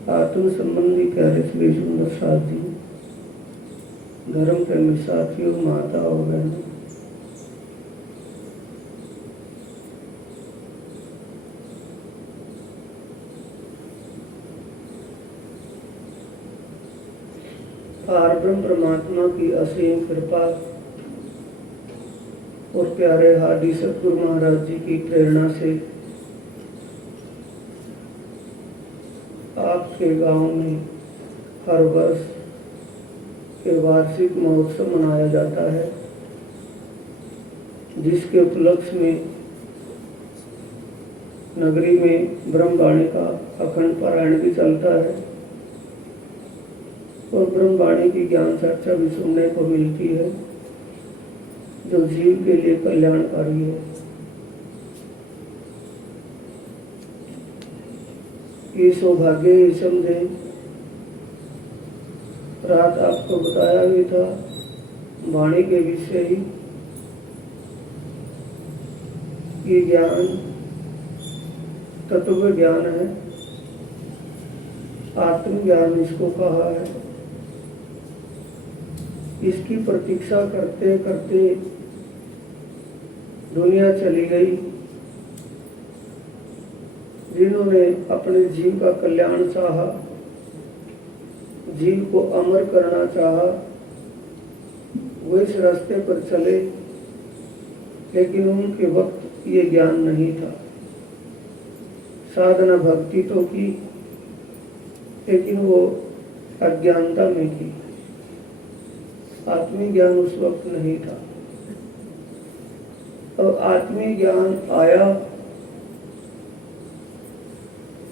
आत्म संबंधी प्यारे श्री सुंदर साथ जी, धर्म प्रेमी साथियों, माता और बहनों, पारब्रह्म परमात्मा की असीम कृपा और प्यारे हादी सतगुरु महाराज जी की प्रेरणा से आपके गांव में हर वर्ष के वार्षिक महोत्सव मनाया जाता है, जिसके उपलक्ष्य में नगरी में ब्रह्मवाणी का अखंड पारायण भी चलता है और ब्रह्मवाणी की ज्ञान चर्चा भी सुनने को मिलती है, जो जीव के लिए कल्याणकारी है। ये सौभाग्य ये समझे, रात आपको बताया भी था वाणी के विषय ही। ये ज्ञान तत्व ज्ञान है, आत्मज्ञान इसको कहा है। इसकी प्रतीक्षा करते करते दुनिया चली गई। जिन्होंने अपने जीव का कल्याण चाहा, जीव को अमर करना चाहा, वो इस रास्ते पर चले, लेकिन उनके वक्त ये ज्ञान नहीं था। साधना भक्ति तो की, लेकिन वो अज्ञानता में की। आत्मीय ज्ञान उस वक्त नहीं था। और आत्मीय ज्ञान आया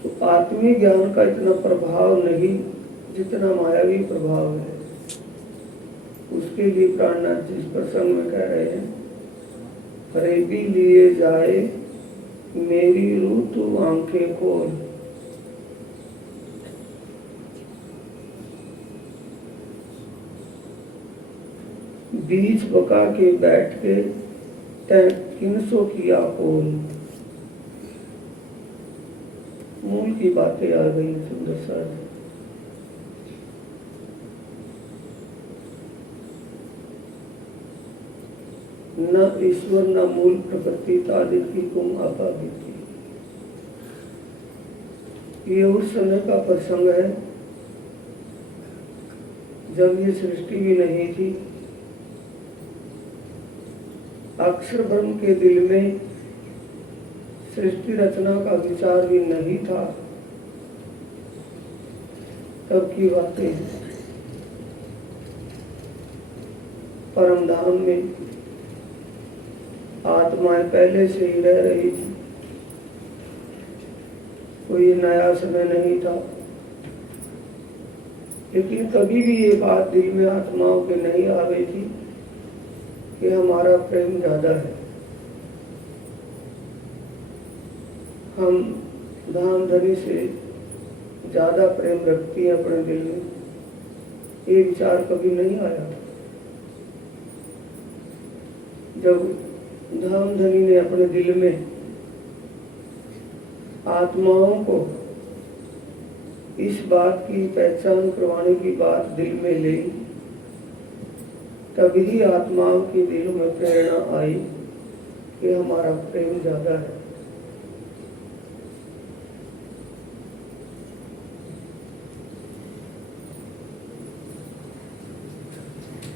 तो आत्मीय ज्ञान का इतना प्रभाव नहीं जितना मायावी प्रभाव है। उसके लिए प्राणनाथ जी इस प्रसंग में कह रहे हैं, फरेबी लिए जाए मेरी रूह तू आंखें खोल। बीच बका के बैठ के तय 300 किया खोल। मूल की बातें आ गई सुंदर सा। न ईश्वर न मूल प्रकृति तादिति कुम अपादिति। ये उस समय का प्रसंग है जब ये सृष्टि भी नहीं थी। अक्षर ब्रह्म के दिल में सृष्टि रचना का विचार भी नहीं था। तब की बातें हैं। परम धाम में आत्माएं पहले से ही रह रही थी। कोई नया समय नहीं था। लेकिन कभी भी ये बात दिल में आत्माओं के नहीं आ रही थी कि हमारा प्रेम ज्यादा है, हम धाम धनी से ज्यादा प्रेम रखती है अपने दिल में। ये विचार कभी नहीं आया। जब धाम धनी ने अपने दिल में आत्माओं को इस बात की पहचान करवाने की बात दिल में ली, तभी आत्माओं के दिलों में प्रेरणा आई कि हमारा प्रेम ज्यादा है।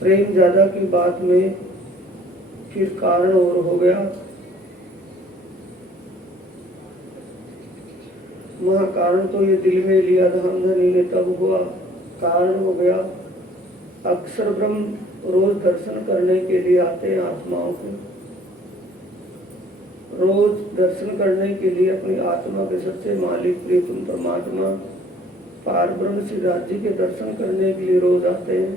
प्रेम ज्यादा की बात में फिर कारण और हो गया। वहाँ कारण तो ये दिल में लिया धाम धनी ने, तब हुआ कारण हो गया। अक्षर ब्रह्म रोज दर्शन करने के लिए आते हैं आत्माओं को। रोज दर्शन करने के लिए अपनी आत्मा के सच्चे मालिक प्रियतम परमात्मा पार ब्रह्म श्री राज्य के दर्शन करने के लिए रोज आते हैं।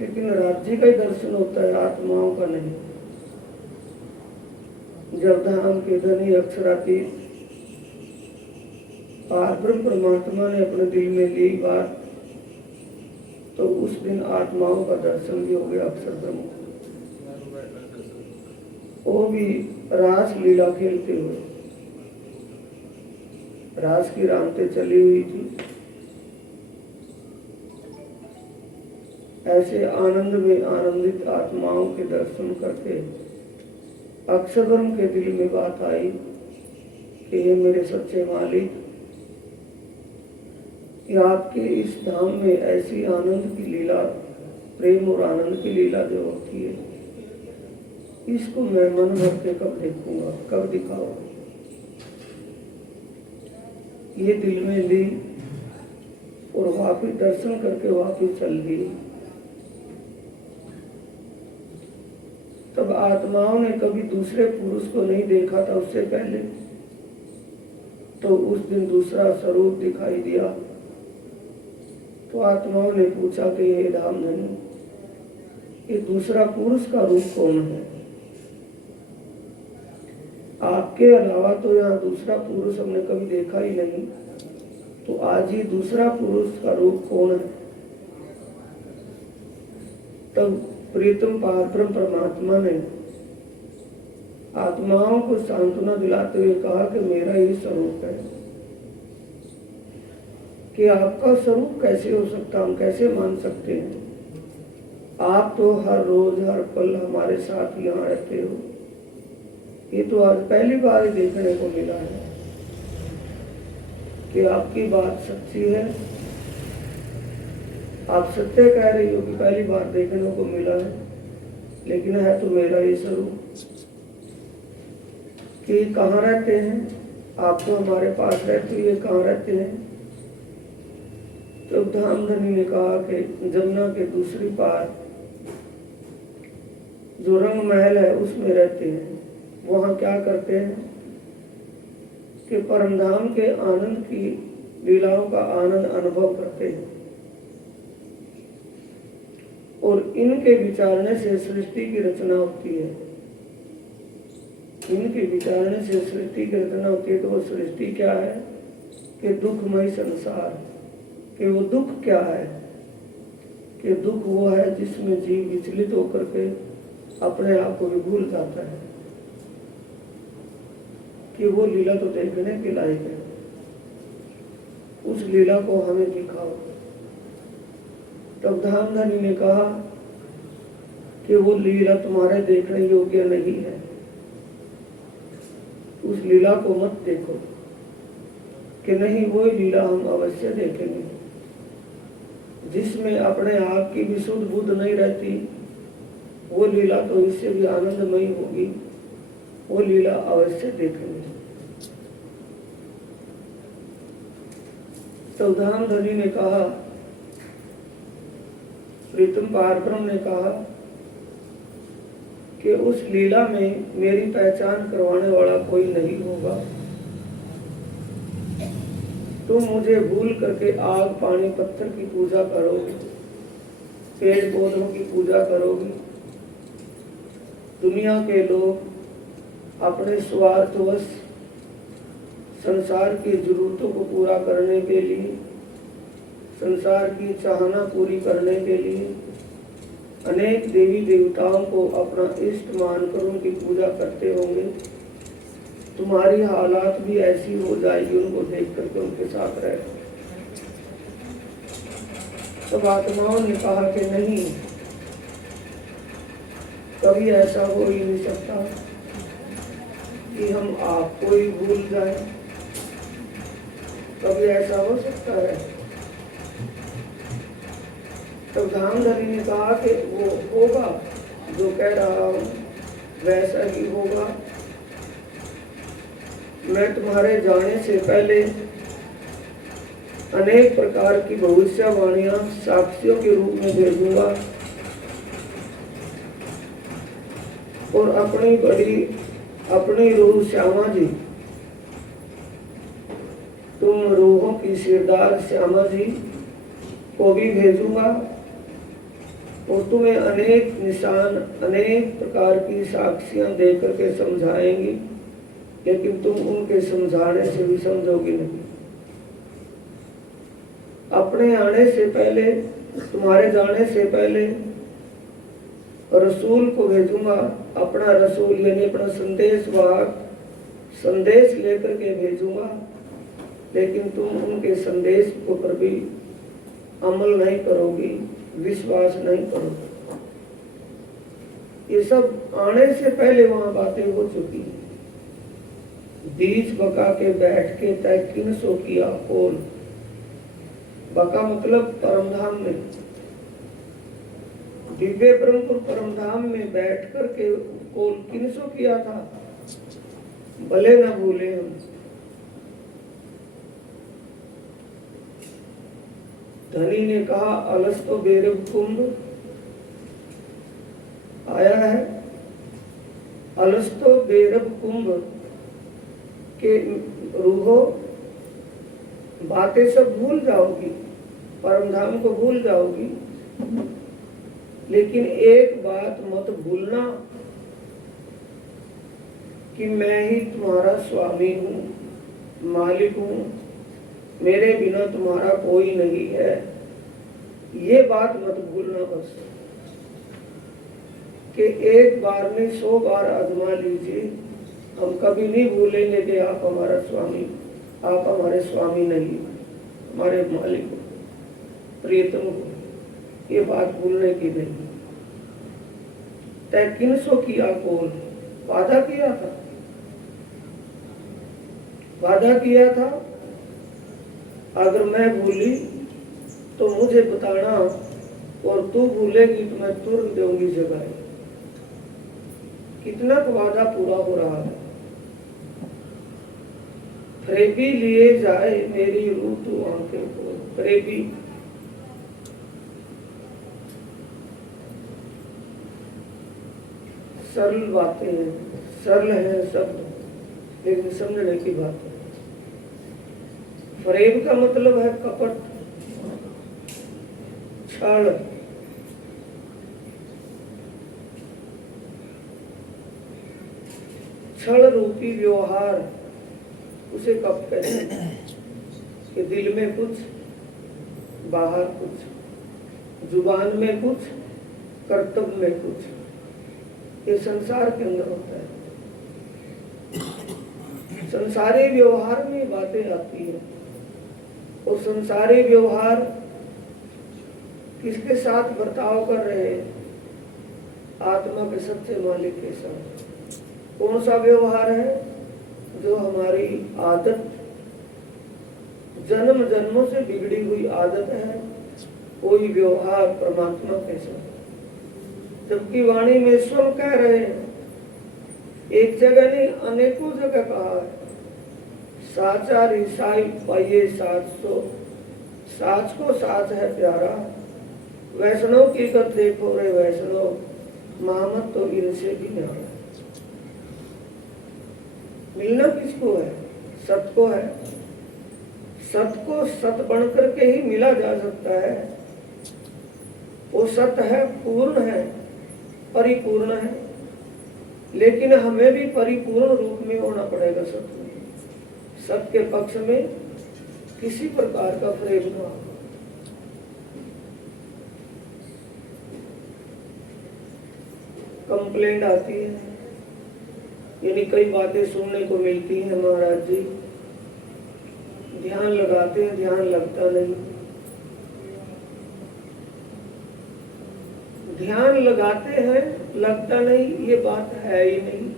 लेकिन राज्य का ही दर्शन होता है, आत्माओं का नहीं। जब धाम के धनी अक्षरातीत पारब्रह्म परमात्मा ने अपने दिल में ली बात, तो उस दिन आत्माओं का दर्शन भी हो गया अक्षर ब्रह्म। वो भी रास लीला खेलते हुए। रास की रांतें चली हुई थी। ऐसे आनंद में आनंदित आत्माओं के दर्शन करके अक्षरब्रह्म के दिल में बात आई कि ये मेरे सच्चे मालिक, ये आपके इस धाम में ऐसी आनंद की लीला, प्रेम और आनंद की लीला जो होती है, इसको मैं मन भर के कब देखूंगा, कब दिखाऊंगा। ये दिल में ली और वापिस दर्शन करके वापिस चल दी। तब आत्माओं ने कभी दूसरे पुरुष को नहीं देखा था उससे पहले, तो उस दिन दूसरा स्वरूप दिखाई दिया। तो आत्माओं ने पूछा कि ये धाम धनी, ये दूसरा पुरुष का रूप कौन है? आपके अलावा तो यहाँ दूसरा पुरुष हमने कभी देखा ही नहीं, तो आज ही दूसरा पुरुष का रूप कौन है? तब प्रीतम पारब्रह्म परमात्मा ने आत्माओं को सांत्वना दिलाते हुए कहा कि मेरा ही स्वरूप है। कि आपका स्वरूप कैसे हो सकता, हम कैसे मान सकते हैं? आप तो हर रोज हर पल हमारे साथ यहाँ रहते हो। ये तो आज पहली बार ही देखने को मिला है कि आपकी बात सच्ची है। आप सत्य कह रही हो कि पहली बार देखने को मिला है, लेकिन है तो मेरा ही स्वरूप। कि कहाँ रहते हैं आप? तो हमारे पास रहते हुए कहाँ रहते हैं? तो धामधनी ने कहा कि जमुना के दूसरी पार जो रंग महल है उसमें रहते हैं। वहाँ क्या करते हैं कि परमधाम के आनंद की लीलाओं का आनंद अनुभव करते हैं। और इनके विचारने से सृष्टि की रचना होती है। इनके विचारने से सृष्टि की रचना होती है। तो वो सृष्टि क्या है कि दुखमय संसार। कि वो दुख क्या है कि दुख वो है जिसमें जीव विचलित होकर के अपने आप को भी भूल जाता है। कि वो लीला तो देखने के लायक है, उस लीला को हमें दिखाओ। तब धामधनी ने कहा कि वो लीला तुम्हारे देखने योग्य नहीं है, उस लीला को मत देखो। कि नहीं, वो लीला हम अवश्य देखेंगे जिसमें अपने आप की भी शुद्ध बुद्ध नहीं रहती। वो लीला तो इससे भी आनंदमयी होगी, वो लीला अवश्य देखेंगे। तो धामधनी ने कहा, प्रीतम पारब्रह्म ने कहा कि उस लीला में मेरी पहचान करवाने वाला कोई नहीं होगा। तुम मुझे भूल करके आग पानी पत्थर की पूजा करोगे, पेड़ पौधों की पूजा करोगे। दुनिया के लोग अपने स्वार्थवश संसार की जरूरतों को पूरा करने के लिए, संसार की चाहना पूरी करने के लिए अनेक देवी देवताओं को अपना इष्ट मानकर उनकी पूजा करते होंगे। तुम्हारी हालात भी ऐसी हो जाएगी उनको देख करके उनके साथ रहे। तब आत्माओं ने कहा कि नहीं, कभी ऐसा हो ही नहीं सकता कि हम आपको ही भूल जाएं। कभी ऐसा हो सकता है? तब धामधनी ने कहा कि वो होगा जो कह रहा हूं, वैसा ही होगा। मैं तुम्हारे जाने से पहले अनेक प्रकार की भविष्यवाणियां साक्षियों के रूप में भेजूंगा और अपनी रूह श्यामा जी, तुम रूहों की सिरदार श्यामा जी को भी भेजूंगा और तुम्हें अनेक निशान, अनेक प्रकार की साक्षियां दे करके समझाएंगी, लेकिन तुम उनके समझाने से भी समझोगे नहीं। अपने आने से पहले, तुम्हारे जाने से पहले रसूल को भेजूंगा। अपना रसूल यानी अपना संदेश वाहक, संदेश लेकर के भेजूंगा, लेकिन तुम उनके संदेश को पर भी अमल नहीं करोगी, विश्वास नहीं करोगी। ये सब आने से पहले वहां बातें हो चुकी हैं। बीज बका के बैठ के तय किन सो किया कोल। बका मतलब परमधाम में, दिव्य ब्रह्मपुर परमधाम में बैठ कर के कोल किन सो किया था, भले ना भूले हम। धनी ने कहा अलस्तो बेरब कुंभ आया है, अलस्तो बेरब कुंभ के रूहो, बातें सब भूल जाओगी, परमधाम को भूल जाओगी, लेकिन एक बात मत भूलना कि मैं ही तुम्हारा स्वामी हूँ, मालिक हूँ, मेरे बिना तुम्हारा कोई नहीं है। ये बात मत भूलना बस, कि एक बार में 100 बार आजमा लीजिए। हम कभी नहीं भूलेंगे कि आप हमारा स्वामी, आप हमारे स्वामी नहीं, हमारे मालिक हो, प्रियतम हो। ये बात भूलने की नहीं। तय किन सो किया कोल, वादा किया था, वादा किया था। अगर मैं भूली तो मुझे बताना, और तू भूलेगी तो मैं तुरंत दूंगी जगह। कितना वादा पूरा हो रहा है। फरेबी लिए जाए मेरी रूह तू आंखें को, फरेबी सरल बातें हैं, सरल है शब्द, लेकिन समझने की बात है। फरेब का मतलब है कपट, छल। छल रूपी व्यवहार उसे कब कहते हैं कि दिल में कुछ, बाहर कुछ, जुबान में कुछ, कर्तव्य में कुछ। ये संसार के अंदर होता है। संसारी व्यवहार में बातें आती है, और संसारी व्यवहार किसके साथ बर्ताव कर रहे हैं? आत्मा के सच्चे मालिक के साथ। कौन सा व्यवहार है? जो हमारी आदत, जन्म जन्मों से बिगड़ी हुई आदत है, कोई व्यवहार परमात्मा के साथ। जबकि वाणी में स्वयं कह रहे हैं, एक जगह नहीं अनेकों जगह कहा है, साचा रिसाई पाइये 700, साच को साच है प्यारा, वैष्णव की कर देखो रे वैष्णव, मोहम्मद तो इनसे भी न्यारा। मिलना किसको है? सत को है। सत को सत बन करके ही मिला जा सकता है। वो सत है, पूर्ण है, परिपूर्ण है, लेकिन हमें भी परिपूर्ण रूप में होना पड़ेगा। सत्य में, सत्य के पक्ष में किसी प्रकार का प्रेम न हो। कंप्लेंट आती है, यानी कई बातें सुनने को मिलती हैं, महाराज जी ध्यान लगाते हैं, ध्यान लगता नहीं। ध्यान लगाते हैं, लगता नहीं, ये बात है ही नहीं।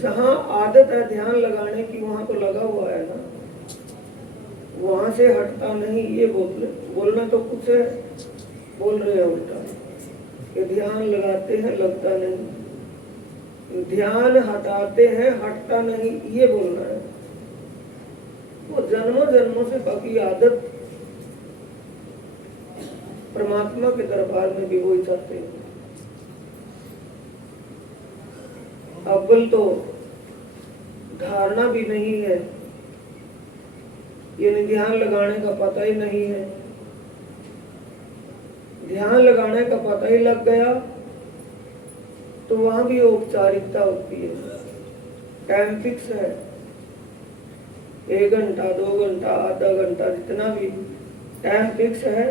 जहां आदत है ध्यान लगाने की, वहां तो लगा हुआ है ना, वहां से हटता नहीं। ये बोलना तो कुछ है, बोल रहे हैं उल्टा कि ध्यान लगाते हैं, लगता नहीं, ध्यान हटाते हैं, हटता नहीं, ये बोलना है। वो जन्मों जन्मों से बाकी आदत परमात्मा के दरबार में भी वही चाहते हैं। अव्वल तो धारणा भी नहीं है, यानी ध्यान लगाने का पता ही नहीं है। ध्यान लगाने का पता ही लग गया तो वहां भी औपचारिकता होती है, टाइम फिक्स है, 1 घंटा 2 घंटा आधा घंटा, जितना भी टाइम फिक्स है।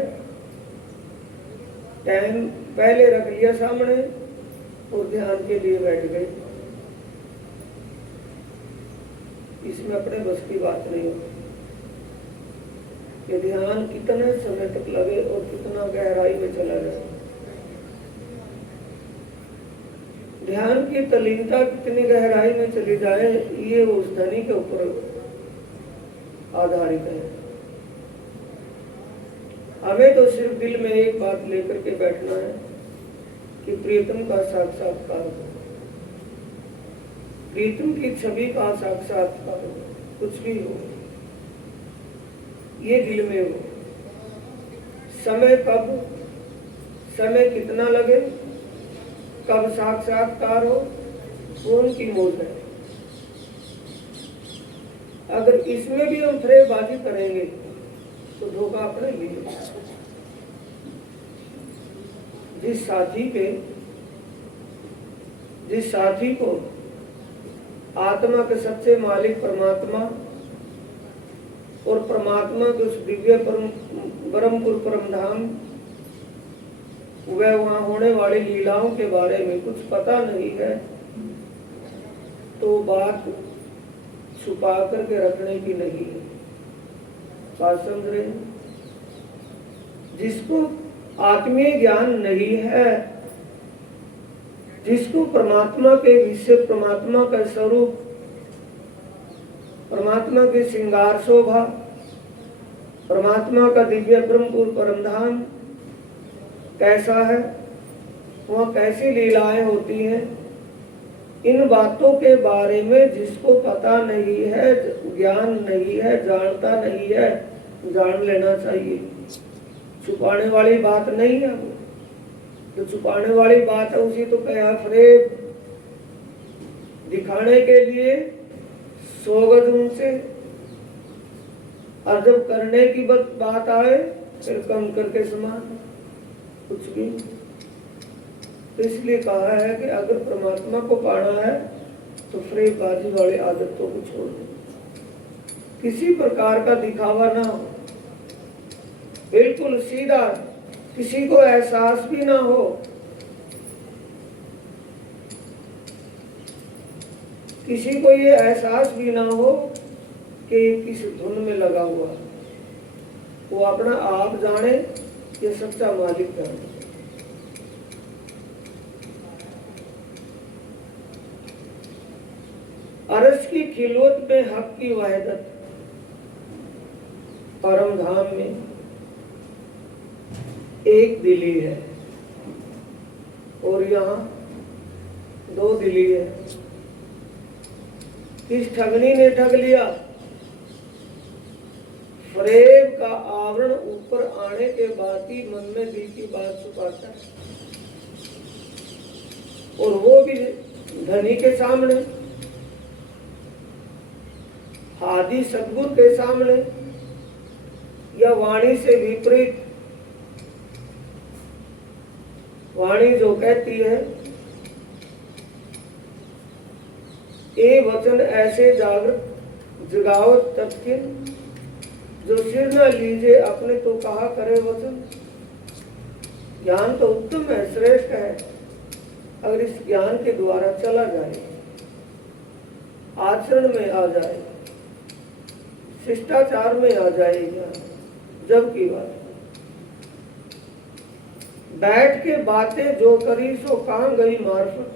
टाइम पहले रख लिया सामने और ध्यान के लिए बैठ गए। इसमें अपने बस की बात नहीं होती कि ध्यान कितने समय तक लगे और कितना गहराई में चला जाए। ध्यान की तल्लीनता कितनी गहराई में चली जाए, ये उस धनी के ऊपर आधारित है। हमें तो सिर्फ दिल में एक बात लेकर के बैठना है कि प्रीतम का साक्षात्कार हो, प्रीतम की छवि का साक्षात्कार हो, कुछ भी हो ये दिल में हो। समय कब, समय कितना लगे, कब साक्षात्कार हो, वो उनकी मौज है। अगर इसमें भी हम फ्रेबाजी करेंगे तो धोखा अपने लिए। जिस साथी को आत्मा के सच्चे मालिक परमात्मा और परमात्मा के उस दिव्य ब्रह्मपुर परम धाम वह वहां होने वाली लीलाओं के बारे में कुछ पता नहीं है, तो बात छुपा करके रखने की नहीं है। बात समझ रहे हैं? जिसको आत्मीय ज्ञान नहीं है, जिसको परमात्मा के विषय, परमात्मा का स्वरूप, परमात्मा की श्रृंगार शोभा, परमात्मा का दिव्य ब्रह्मपुर परम धाम कैसा है, वहाँ कैसी लीलाएं होती हैं, इन बातों के बारे में जिसको पता नहीं है, ज्ञान नहीं है, जानता नहीं है, जान लेना चाहिए। छुपाने वाली बात नहीं है वो, जो छुपाने वाली बात है उसी तो कहा फ्रेब दिखाने के लिए 100 गज उनसे, और जब करने की बात आए फिर कम करके समान कुछ भी। तो इसलिए कहा है कि अगर परमात्मा को पाना है तो फ्रेबबाजी वाली आदतों को छोड़ दो, किसी प्रकार का दिखावा ना हो, बिल्कुल सीधा, किसी को एहसास भी ना हो, किसी को ये एहसास भी ना हो कि किस धुन में लगा हुआ, वो अपना आप जाने, ये सच्चा मालिक जाने। अरश की खिलवत में हक की वहदत, परम धाम में एक दिली है और यहाँ 2 दिली है। इस ठगनी ने ठग लिया, फ्रेब का आवरण ऊपर आने के बाद ही मन में दिल की बात छुपाता है, और वो भी धनी के सामने, आदि सद्गुरु के सामने, या वाणी से विपरीत। वाणी जो कहती है ये वचन ऐसे जागृत जगावत तत्किन, जो सिर न लीजिए अपने तो कहा करे वचन। ज्ञान तो उत्तम है, श्रेष्ठ है, अगर इस ज्ञान के द्वारा चला जाए, आचरण में आ जाए, शिष्टाचार में आ जाएगा। जब की बात बैठ के बातें जो करी सो कहां गई मार्फत।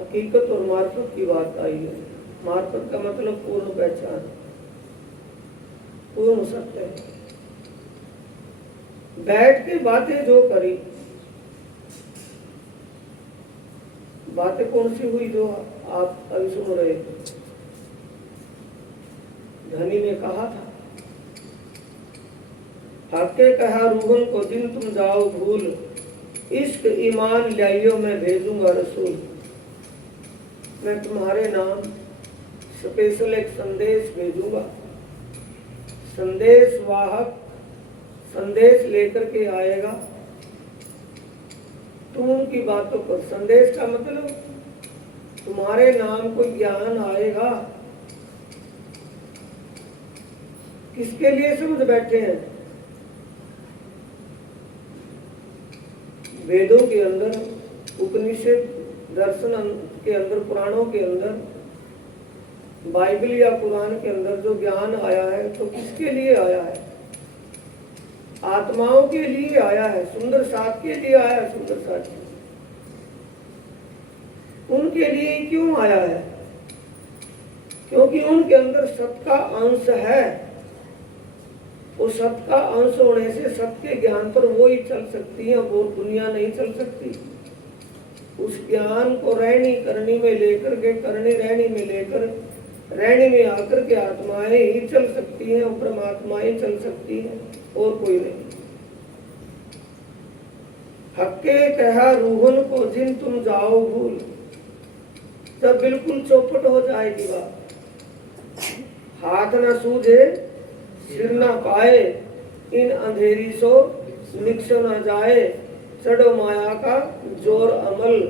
हकीकत और मार्फत की बात आई है। मार्फत का मतलब पूर्ण पहचान, पूर्ण सत्य है। बैठ के बातें जो करी, बातें कौन सी हुई जो आप अभी सुन रहे थे? धनी ने कहा था, हके कहा रूहन को दिन तुम जाओ भूल, इश्क ईमान लाइयो मैं भेजूंगा रसूल। मैं तुम्हारे नाम स्पेशल एक संदेश भेजूंगा, संदेश वाहक संदेश लेकर के आएगा। तुम उनकी बातों पर, संदेश का मतलब तुम्हारे नाम को ज्ञान आएगा। किसके लिए समझ बैठे हैं? वेदों के अंदर, उपनिषद, दर्शन के अंदर, पुराणों के अंदर, बाइबल या कुरान के अंदर जो ज्ञान आया है तो किसके लिए आया है? आत्माओं के लिए आया है, सुंदर साथ के लिए आया है। सुंदर साथ उनके लिए क्यों आया है? क्योंकि उनके अंदर सत्य का अंश है। उस सत्य का अंश होने से सत्य के ज्ञान पर वो ही चल सकती है, वो दुनिया नहीं चल सकती। उस ज्ञान को रहनी करनी में लेकर के, करनी रहनी में लेकर, रहने में आकर के आत्माएं ही चल सकती हैं और परमात्माएं चल सकती हैं, और कोई नहीं। हक्के कहा रूहन को जिन तुम जाओ भूल, जब बिल्कुल चौपट हो जाएगी बात, हाथ न सूझे सिर न पाए, इन अंधेरी सो निकस न जाए, चढ़ो माया का जोर अमल,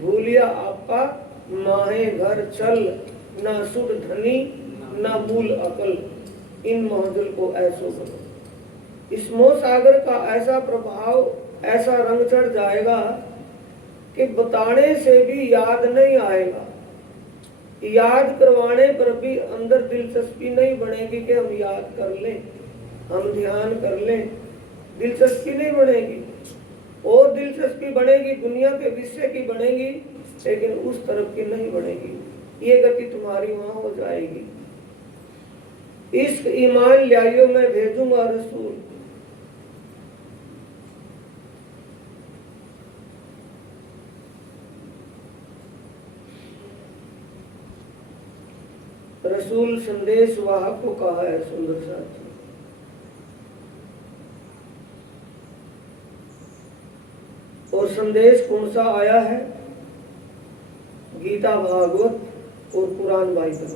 भूलिया आपका माहे घर चल, न सुध धनी न मूल अकल, इन महजुल को ऐसो बनो। इस मोह सागर का ऐसा प्रभाव, ऐसा रंग चढ़ जाएगा कि बताने से भी याद नहीं आएगा, याद करवाने पर भी अंदर दिलचस्पी नहीं बनेगी कि हम याद कर लें, हम ध्यान कर लें, दिलचस्पी नहीं बनेगी। और दिलचस्पी बनेगी दुनिया के विषय की बनेगी, लेकिन उस तरफ की नहीं बनेगी। ये गति तुम्हारी वहां हो जाएगी। इश्क ईमान लाइयो मैं भेजूंगा रसूल, रसूल संदेश वाहक को कहा है सुंदर साथी। और संदेश कौन सा आया है? गीता, भागवत और कुरान बाइबल।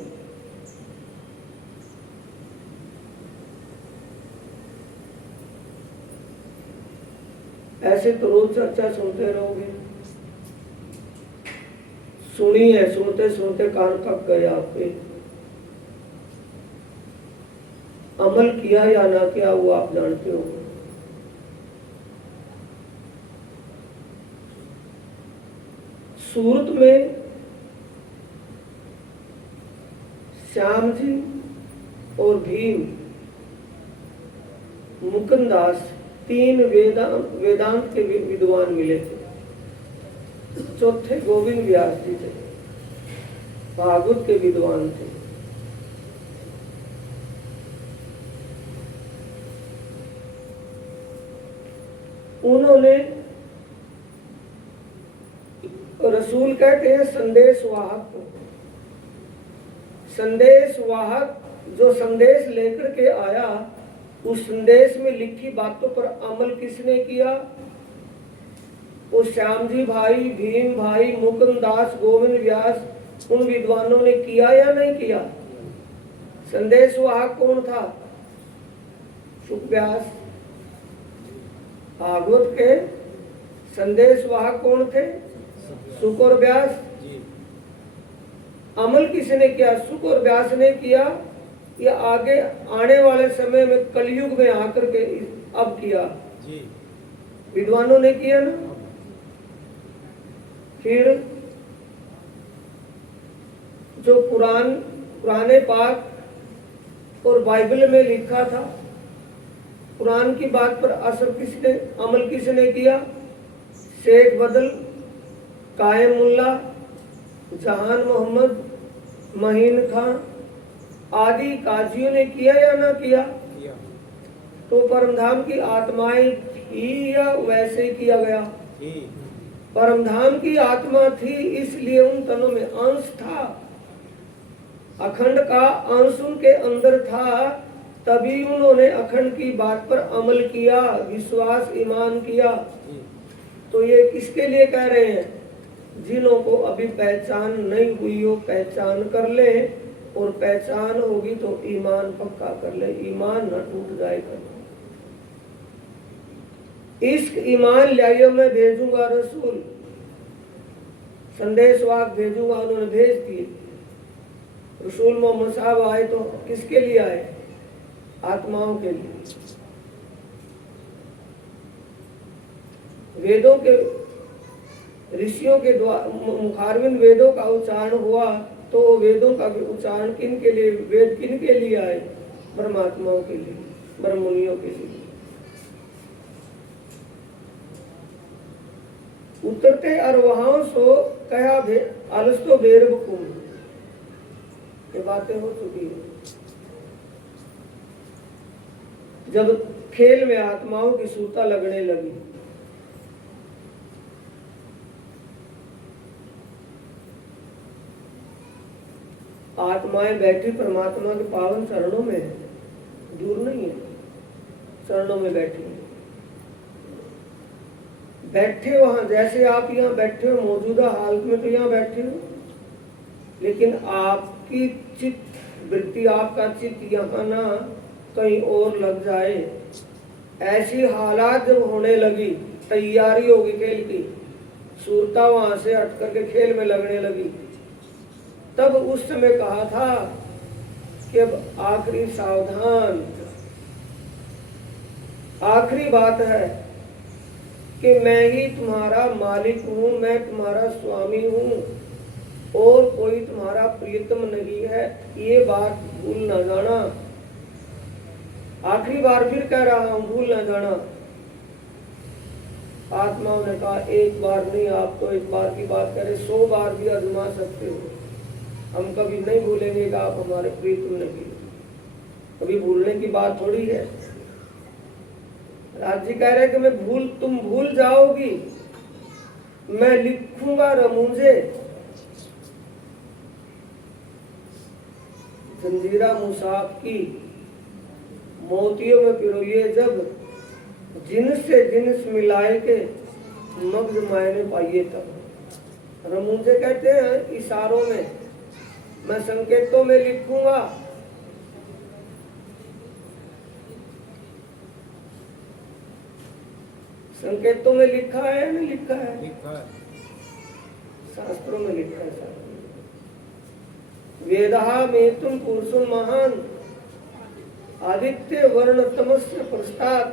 ऐसे तो रोज चर्चा सुनते रहोगे। सुनी है, सुनते सुनते कान थक गए आपके। अमल किया या ना किया वो आप जानते हो। सूरत में श्याम जी और भीम, मुकुंदास, तीन वेदांत के विद्वान मिले थे। चौथे गोविंद व्यास जी थे, भागवत के विद्वान थे। उन्होंने, रसूल कहते हैं संदेश वाहक को। संदेश वाहक जो संदेश लेकर के आया, उस संदेश में लिखी बातों पर अमल किसने किया? वो श्याम जी भाई, भीम भाई, मुकुंदास, गोविंद व्यास, उन विद्वानों ने किया या नहीं किया? संदेश वाहक कौन था? शुक व्यास। भागवत के संदेश वाहक कौन थे? शुक और व्यास। अमल किसने किया? शुक और व्यास ने किया या आगे आने वाले समय में कलयुग में आकर के अब किया? विद्वानों ने किया ना। फिर जो पुराने पाक और बाइबल में लिखा था, कुरान की बात पर असर किसने, अमल किसने किया? शेख बदल, कायम मुल्ला, जहान मोहम्मद, महीन खान आदि काजियों ने किया या ना किया? तो परमधाम की आत्माएं थी या वैसे किया गया? परमधाम की आत्मा थी, इसलिए उन तनों में अंश था, अखंड का अंश उनके अंदर था, तभी उन्होंने अखंड की बात पर अमल किया, विश्वास ईमान किया। तो ये किसके लिए कह रहे हैं? जिन्हों को अभी पहचान नहीं हुई हो, पहचान कर ले, और पहचान होगी तो ईमान पक्का कर ले, ईमान न टूट जाएगा। इश्क ईमान लाइयो मैं भेजूंगा रसूल, संदेश वाहक भेजूंगा। उन्होंने भेज दिए। रसूल मोहम्मद साहब आए तो किसके लिए आए? आत्माओं के लिए। वेदों के ऋषियों के द्वारा मुखारविंद वेदों का उच्चारण हुआ, तो वेदों का भी उच्चारण किन के लिए, वेद किन के लिए आए? ब्रह्मात्माओं के लिए, ब्रह्म मुनियों के लिए। उतरते और वहां सो कया आलस्तो बेरब कुम, ये बातें हो चुकी है। जब खेल में आत्माओं की सूता लगने लगी, आत्माएं बैठी परमात्मा के पावन चरणों में है, दूर नहीं है, चरणों में बैठी है। बैठे वहां, जैसे आप यहाँ बैठे हो मौजूदा हालत में, तो यहाँ बैठे हो, लेकिन आपकी चित्त वृत्ति, आपका चित्त यहाँ ना कहीं और लग जाए। ऐसी हालात जब होने लगी, तैयारी होगी खेल की, सूरता वहां से हट करके खेल में लगने लगी, तब उस समय कहा था कि अब आखिरी सावधान, आखिरी बात है कि मैं ही तुम्हारा मालिक हूं, मैं तुम्हारा स्वामी हूं और कोई तुम्हारा प्रियतम नहीं है, ये बात भूल न जाना। आखिरी बार फिर कह रहा हूं, भूल न जाना। आत्माओं ने कहा एक बार नहीं, आप तो एक बार की बात करें, 100 बार भी आजमा सकते हो, हम कभी नहीं भूलेंगे कि आप हमारे प्रीतम नहीं। कभी भूलने की बात थोड़ी है। राज जी कह रहे कि मैं तुम भूल जाओगी, मैं लिखूंगा रमूजे, जंजीरा मुसाफ की मोतियों में पिरोइए जब, जिन्स से जिन्स मिलाए के मग्ज मायने पाइए तब। रमूजे कहते हैं इशारों में, मैं संकेतों में लिखूंगा, संकेतों में लिखा है या नहीं लिखा है? लिखा है, शास्त्रों में लिखा है। वेदहा में तुम पुरुषुन महान, आदित्य वर्ण तमस्य प्रस्तात्,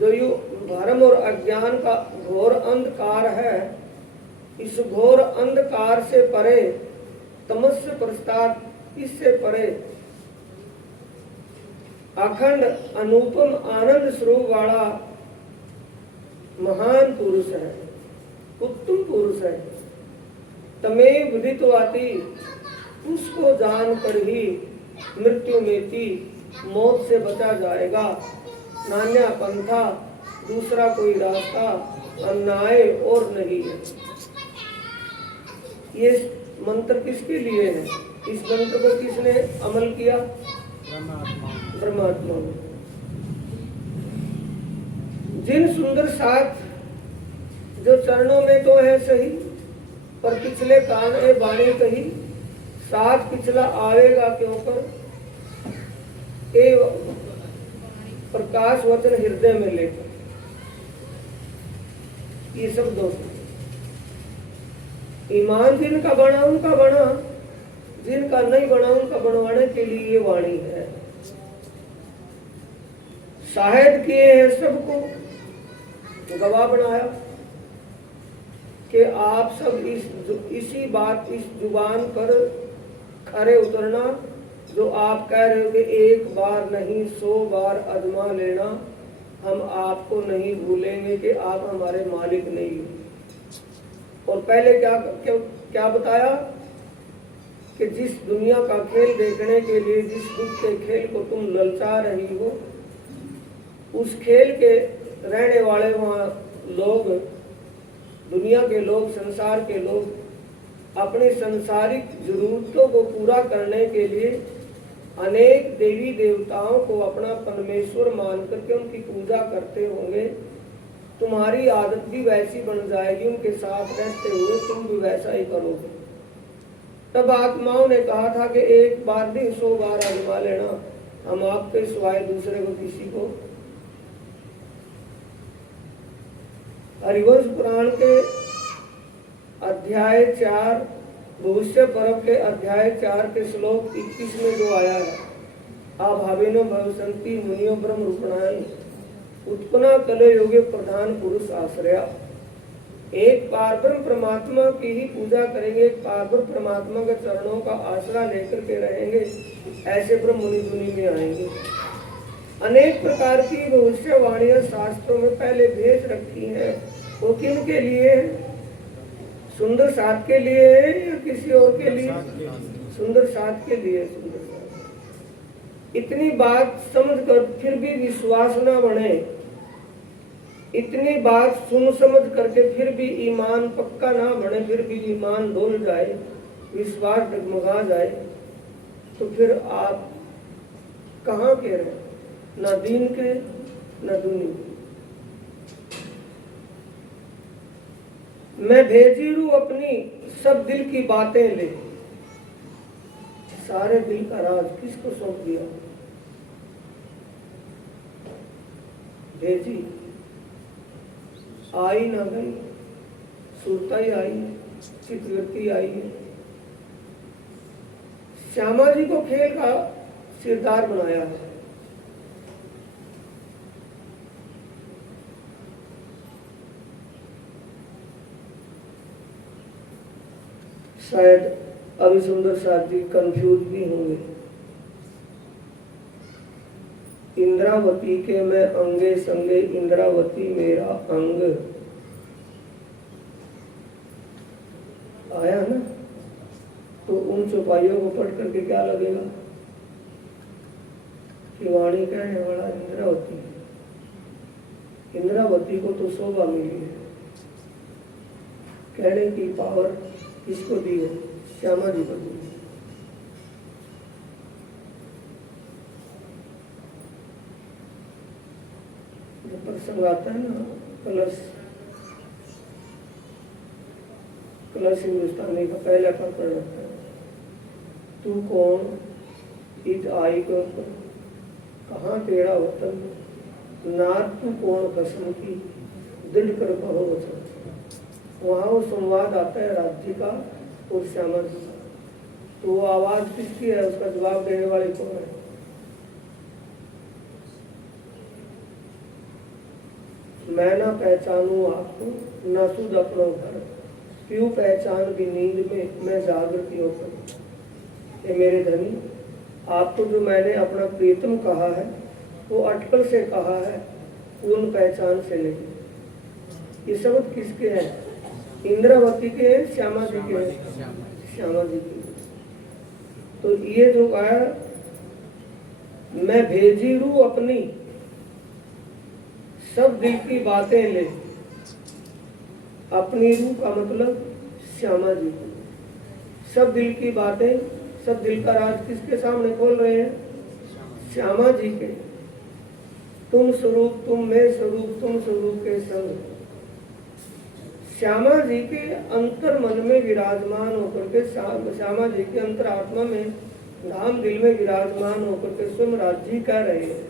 जो यु भरम और अज्ञान का घोर अंधकार है, इस घोर अंधकार से परे, तमस्य प्रस्तात्, इससे परे अखंड अनुपम आनंद स्वरूप वाला महान पुरुष है, उत्तम पुरुष है। तमेव विदितवाती, उसको जानकर ही मृत्यु मेति, मौत से बचा जाएगा। नान्या पंथा, दूसरा कोई रास्ता अन्याय और नहीं है। ये मंत्र किसके लिए है? इस मंत्र को किसने अमल किया? परमात्मा ने। जिन सुंदर साथ जो चरणों में तो है सही, पर पिछले कान में बाणी कही, साथ पिछला आवेगा क्यों कर, ए प्रकाश वचन हृदय में लेकर। ये सब दोस्त ईमान जिनका बना उनका बना, जिनका नहीं बना उनका बनवाने के लिए ये वाणी है। शाहिद किए हैं सबको, गवाह बनाया कि आप सब इसी बात, इस जुबान पर खरे उतरना जो आप कह रहे हो कि एक बार नहीं 100 बार आजमा लेना, हम आपको नहीं भूलेंगे कि आप हमारे मालिक नहीं हो। और पहले क्या बताया कि जिस दुनिया का खेल देखने के लिए, जिस दुख के खेल को तुम ललचा रही हो, उस खेल के रहने वाले वहाँ लोग, दुनिया के लोग, संसार के लोग अपनी संसारिक जरूरतों को पूरा करने के लिए अनेक देवी देवताओं को अपना परमेश्वर मान करके उनकी पूजा करते होंगे। तुम्हारी आदत भी वैसी बन जाएगी, उनके साथ रहते हुए तुम भी वैसा ही करोगे। तब आत्माओं ने कहा था कि एक बार नहीं 100 बार आजमा लेना, हम आपके सिवाय दूसरे को किसी को। हरिवंश पुराण के अध्याय 4, भविष्य पर्व के अध्याय 4 के श्लोक 21 में जो आया है, आभाविनो भविष्यन्ति मुनियो ब्रह्म रूपणानि, उत्पन्ना कले योगे प्रधान पुरुष आश्रया। एक पारब्रह्म परमात्मा की ही पूजा करेंगे, एक पारब्रह्म परमात्मा के चरणों का आसरा लेकर के रहेंगे, ऐसे ब्रह्म मुनि दुनि में आएंगे। अनेक प्रकार की भविष्यवाणियां शास्त्रों में पहले भेज रखी हैं। वो किन के लिए? सुंदर साथ के लिए या किसी और के लिए? सुंदर साथ के लिए। सुंदर साथ। इतनी बात समझकर फिर भी विश्वास न बने, इतनी बात सुन समझ करके फिर भी ईमान पक्का ना बने, फिर भी ईमान डोल जाए, विश्वास डगमगा जाए, तो फिर आप कहाँ के रहे? न दीन के न दुनिया। मैं भेजी रू अपनी सब दिल की बातें ले। सारे दिल का राज किसको सौंप दिया? भेजी। आई ना गई, सुरता ही आई है, चित्रवृत्ति आई है। श्यामा जी को खेल का सिरदार बनाया है। शायद अभी सुंदर साथ जी कंफ्यूज भी होंगे। इंद्रावती के मैं अंगे संगे, इंद्रावती मेरा अंग। आया ना? तो उन चौपाइयों को पढ़ करके क्या लगेगा कि वाणी कहने वाला इंद्रावती। इंद्रावती को तो शोभा मिली है, कहने की पावर किसको दी है? श्यामा जी को दी। जब प्रसंग आता है ना, कलश हिंदुस्तानी का पहला प्रकरण रहता है। तू कौन ईद आई को कहाँ तेरा वतन, नाथ तू कौन कसम की दृढ़ कर कहो वचन। वहाँ वो संवाद आता है राज्य का और श्यामा जी का। तो वो आवाज किसकी है? उसका जवाब देने वाले कौन है? मैं ना पहचानू आपको न सुध अपनो घर, क्यों पहचान भी नींद में मैं जागृति होकर। ये मेरे धनी, आपको जो मैंने अपना प्रीतम कहा है वो अटकल से कहा है, पूर्ण पहचान से नहीं। ये शब्द किसके हैं? इंद्रावती के, श्यामा जी के? श्यामा जी के। तो ये जो कहा मैं भेजी रू अपनी सब दिल की बातें ले। अपनी रू का मतलब श्यामा जी की। सब दिल की बातें, सब दिल का राज किसके सामने खोल रहे हैं? श्यामा जी के। तुम स्वरूप तुम में स्वरूप तुम स्वरूप के संग। श्यामा जी के अंतर मन में विराजमान होकर के, श्यामा जी के अंतर आत्मा में, धाम दिल में विराजमान होकर के स्वयं राज्य कह रहे हैं।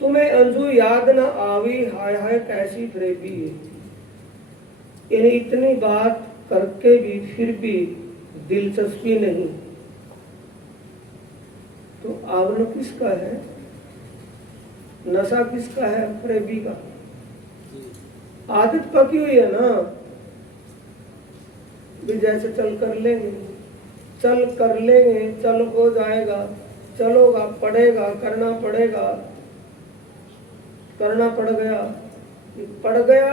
तुम्हें अंजू याद न आवी, हाय हाय कैसी फरेबी है। यानी इतनी बात करके भी फिर भी दिलचस्पी नहीं। तो आवरण किसका है? नशा किसका है? फरेबी का। आदत पकी हुई है ना, भी जैसे चल कर लेंगे, चल कर लेंगे, चल हो जाएगा, चलोगा, पड़ेगा, करना पड़ेगा, करना पड़ गया, पड़ गया,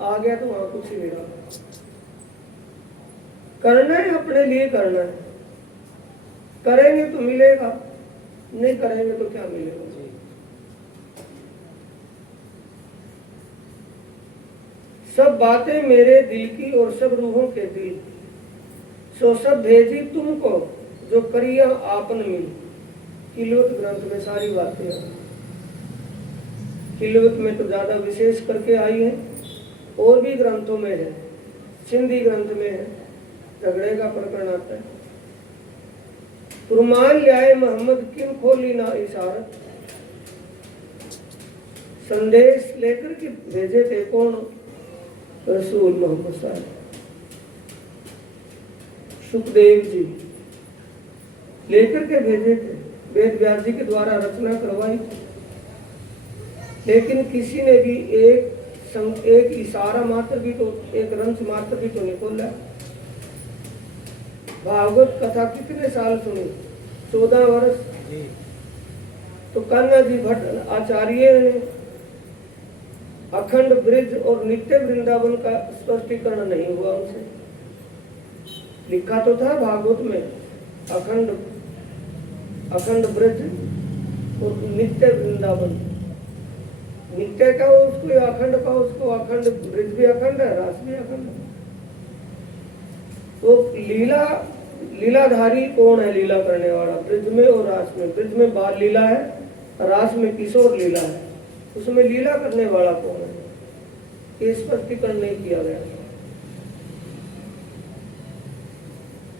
आ गया तो वहां कुछ ही नहीं रहा। करना है, अपने लिए करना है। करेंगे तो मिलेगा, नहीं करेंगे तो क्या मिलेगा? सब बातें मेरे दिल की और सब रूहों के दिल, सो सब भेजी तुमको जो करिया आपन मिल। किलवत ग्रंथ में सारी बातें हैं। किलवत में तो ज्यादा विशेष करके आई है, और भी ग्रंथों में है, सिंधी ग्रंथ में है, झगड़े का प्रकरण आता है। फुरमान लियाए मोहम्मद किन खोली ना इशारत। संदेश लेकर के भेजे थे कौन? रसूल मोहम्मद साहब। सुखदेव जी लेकर के भेजे थे, वेद व्यास जी के द्वारा रचना करवाई थी। लेकिन किसी ने भी एक इशारा मात्र भी तो, एक रंच मात्र भी तो नहीं खोला। भागवत कथा कितने साल सुनी? 14 वर्ष। तो कन्या जी भट्ट आचार्य ने अखंड ब्रिज और नित्य वृंदावन का स्पष्टीकरण नहीं हुआ उनसे। लिखा तो था भागवत में अखंड ब्रिज और नित्य वृंदावन। नित्य का उसको अखंड का, उसको अखंड ब्रिज भी अखंड है, रास भी अखंड है। तो लीलाधारी कौन है? लीला करने वाला ब्रिज में और रास में। ब्रिज में बाल लीला है, रास में किशोर लीला है। उसमें लीला करने वाला कौन है? ये स्पष्टीकरण नहीं किया गया।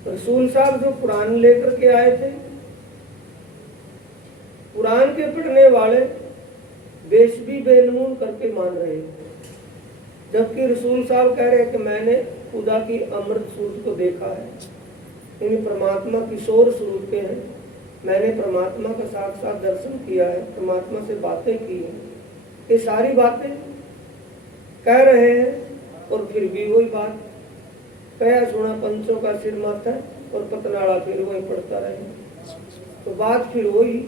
रसूल साहब जो कुरान लेकर के आए थे, कुरान के पढ़ने वाले बेशबी बेनमून करके मान रहे हैं, जबकि रसूल साहब कह रहे हैं कि मैंने खुदा की अमृत सूरत को देखा है, इन परमात्मा किशोर स्वरूप के हैं, मैंने परमात्मा का साक्षात दर्शन किया है, परमात्मा से बातें की हैं। ये सारी बातें कह रहे हैं और फिर भी वही बात, कया सुना पंचों का सिर माथा और पतनाड़ा फिर वही पड़ता रहे। तो बात फिर वही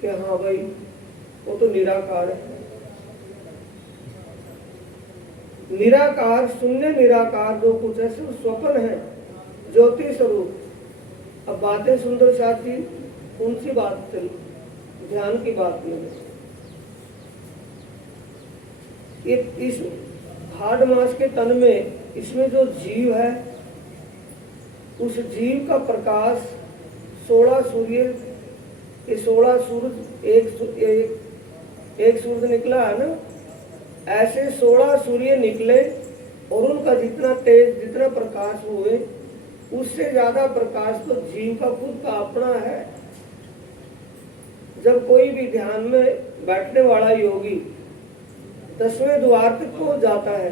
कि हाँ भाई वो तो निराकार है। निराकार, शून्य निराकार जो कुछ है सिर्फ स्वप्न है, ज्योति स्वरूप। अब बातें सुंदर साथी कौन सी बात चली? ध्यान की बात नहीं। इस हाड़ मास के तन में, इसमें जो जीव है, उस जीव का प्रकाश 16 सूर्य, ये 16 सूरज एक सूरज निकला है ना, ऐसे 16 सूर्य निकले और उनका जितना तेज, जितना प्रकाश हुए, उससे ज्यादा प्रकाश तो जीव का खुद का अपना है। जब कोई भी ध्यान में बैठने वाला योगी 10वें द्वार तक पहुंच जाता है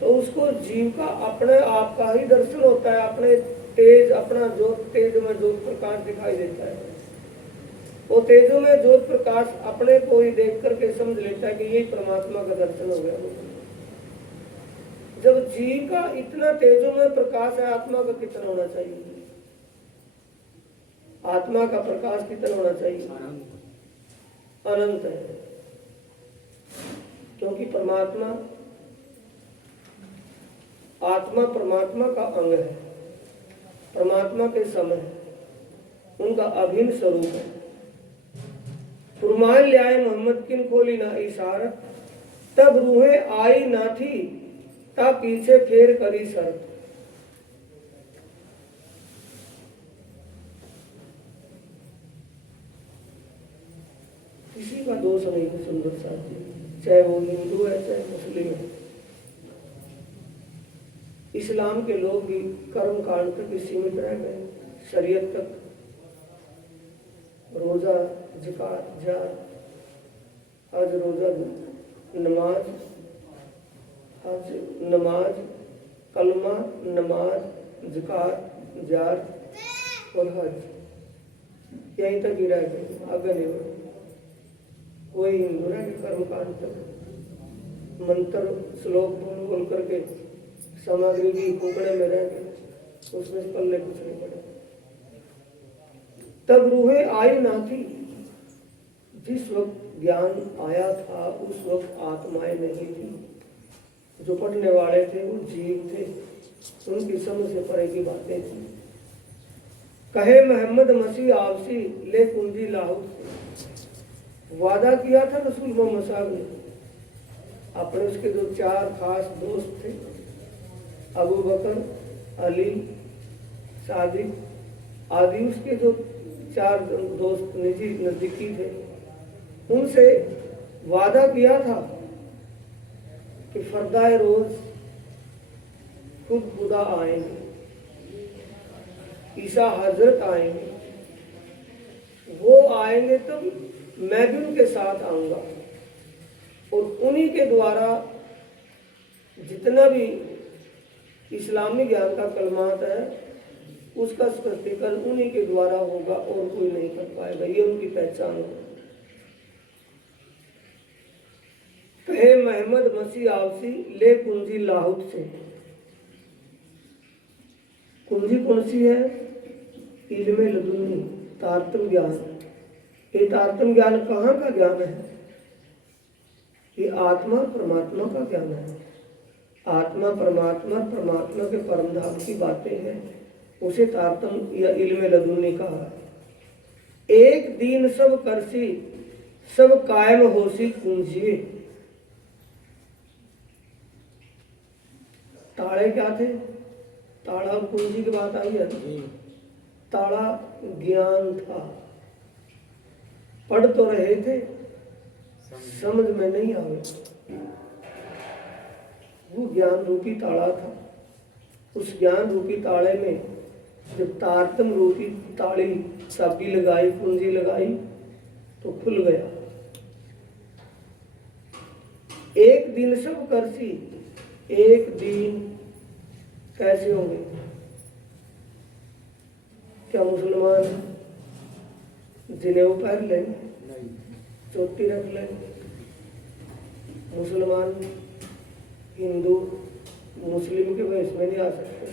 तो उसको जीव का अपने आप का ही दर्शन होता है। अपने तेज, अपना ज्योत, तेज में ज्योत प्रकाश दिखाई देता है। वो तेजों में ज्योत प्रकाश अपने को ही देख करके समझ लेता है कि यही परमात्मा का दर्शन हो गया। जब जीव का इतना तेजों में प्रकाश है, आत्मा का कितना होना चाहिए? आत्मा का प्रकाश कितना होना चाहिए? अनंत है। क्योंकि आत्मा परमात्मा का अंग है, परमात्मा के समय है, उनका अभिन्न स्वरूप है। फुरमान लियाए मोहम्मद किन खोली ना इशारत, तब रूहें आई ना थी, ता पीछे फेर करी शर्त। किसी का दोष नहीं है सुंदर साथी, चाहे वो हिंदू है चाहे मुस्लिम है। इस्लाम के लोग भी कर्म कांड तक सीमित रह गए, शरीयत तक, रोजा, ज़कात, हज, रोजा, नमाज, हज, नमाज, कलमा, नमाज, ज़कात, जार और हज, यहीं तक ही रह गए, आगे नहीं बढ़े। कोई हिंदू रह गए कर्म कांड तक, मंत्र श्लोक बोल बोल करके सामग्री भी कुकड़े में रह गए, उसमें पल्ले कुछ नहीं पड़े। तब रूहें आई ना थी, जिस वक्त ज्ञान आया था उस वक्त आत्माएं नहीं थी। जो पढ़ने वाले थे वो जीव थे, उनकी समझ से परे की बातें थी। कहे मोहम्मद मसीह आपसी ले कुंजी लाहौर से, वादा किया था रसूल मोहम्मद साहब ने अपने उसके जो 4 खास दोस्त थे, अबू बकर, अली, सादिक आदि, उसके जो 4 दोस्त निजी नजदीकी थे, उनसे वादा किया था कि फरदाए रोज खुद खुदा आएंगे, ईसा हजरत आएंगे, वो आएंगे तब मैं भी उनके साथ आऊंगा और उन्हीं के द्वारा जितना भी इस्लामी ज्ञान का कलमात है उसका स्पष्टीकरण उन्हीं के द्वारा होगा और कोई नहीं कर पाएगा। ये उनकी पहचान है। हे मोहम्मद मसीह आवसी ले कुंजी लाहुत से। कुंजी कौन सी है? इल्मे लदुनी, तारतम ज्ञान। ये तारतम ज्ञान कहाँ का ज्ञान है? ये आत्मा परमात्मा का ज्ञान है। आत्मा परमात्मा, परमात्मा के परम धाम की बातें हैं, उसे तारतम या इल्मे लदुनी कहा है। एक दिन सब करसी सब कायम होसी कुंजी। ताड़े क्या थे? ताड़ा और कुंजी की बात आई है। ताड़ा ज्ञान था, पढ़ तो रहे थे, समझ में नहीं आवे। वो ज्ञान रूपी ताड़ा था। उस ज्ञान रूपी ताड़े में जब तारतम रूपी ताड़ी चाबी लगाई, कुंजी लगाई, तो खुल गया। एक दिन सब करसी, एक दिन कैसे होंगे? क्या मुसलमान जनेऊ पहन ले, चोटी रख ले? मुसलमान हिंदू मुस्लिम के वेश में नहीं आ सकते।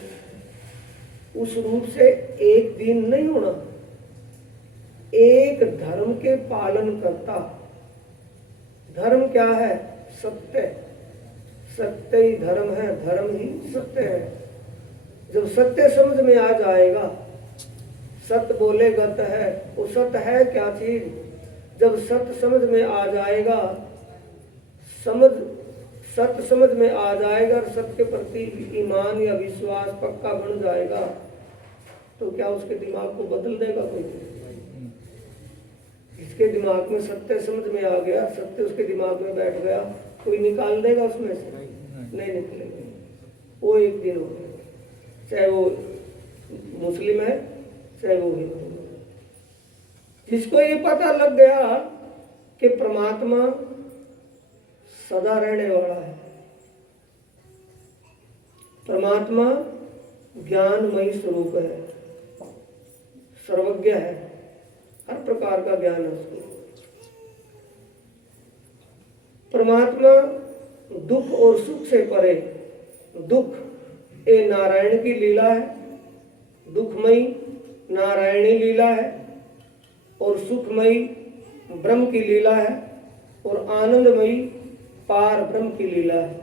उस रूप से एक दिन नहीं होना। एक धर्म के पालन करता। धर्म क्या है? सत्य। सत्य ही धर्म है, धर्म ही सत्य है। जब सत्य समझ में आ जाएगा, सत्य बोले गत है, वो सत्य है क्या चीज? जब सत्य समझ में आ जाएगा, सत्य समझ में आ जाएगा और सत्य के प्रति ईमान या विश्वास पक्का बन जाएगा, तो क्या उसके दिमाग को बदल देगा कोई? इसके दिमाग में सत्य समझ में आ गया, सत्य उसके दिमाग में बैठ गया, कोई निकाल देगा उसमें से? नहीं निकलेगा। वो एक दिन हो गया, चाहे वो मुस्लिम है चाहे वो हिंदू है। जिसको ये पता लग गया कि परमात्मा सदा रहने वाला है, परमात्मा ज्ञानमयी स्वरूप है, सर्वज्ञ है, हर प्रकार का ज्ञान है उसको। परमात्मा दुख और सुख से परे। दुख ये नारायण की लीला है, दुखमयी नारायणी लीला है, और सुखमयी ब्रह्म की लीला है, और आनंदमयी पार ब्रह्म की लीला है।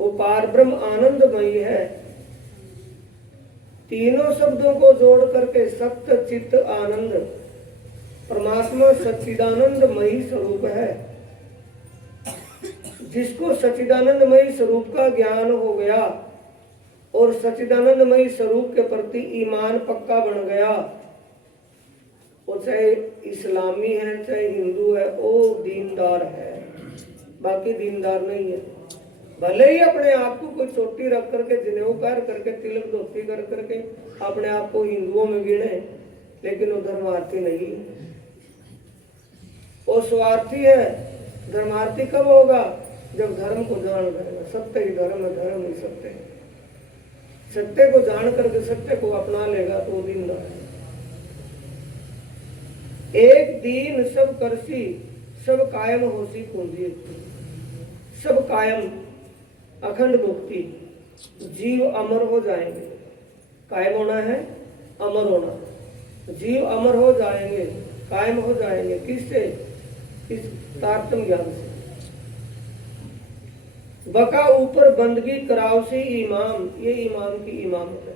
वो पार ब्रह्म आनंदमयी है। तीनों शब्दों को जोड़ करके सत्य चित्त आनंद, परमात्मा सच्चिदानंदमयी स्वरूप है। जिसको सच्चिदानंदमयी स्वरूप का ज्ञान हो गया और सच्चिदानंदमयी स्वरूप के प्रति ईमान पक्का बन गया, वो चाहे इस्लामी है चाहे हिंदू है, वो दीनदार है, बाकी दीनदार नहीं है। भले ही अपने आप को कोई चोटी रख करके, जनेऊ पहन करके, तिलक धोती कर करके अपने आप को हिंदुओं में गिने, लेकिन वो धर्मार्थी नहीं है, वो स्वार्थी है। धर्मार्थी कब होगा? जब धर्म को जान लेगा। सत्य ही धर्म है, धर्म ही सत्य है। सत्य को जान करके सत्य को अपना लेगा तो वो दीनदार है। एक दिन सब करसी सब कायम होसी पूंजी। सब कायम अखंड मुक्ति, जीव अमर हो जाएंगे। कायम होना है, अमर होना। जीव अमर हो जाएंगे, कायम हो जाएंगे। किससे? इस तारतम ज्ञान से। बका ऊपर बंदगी कराव से इमाम, ये इमाम की इमामत है।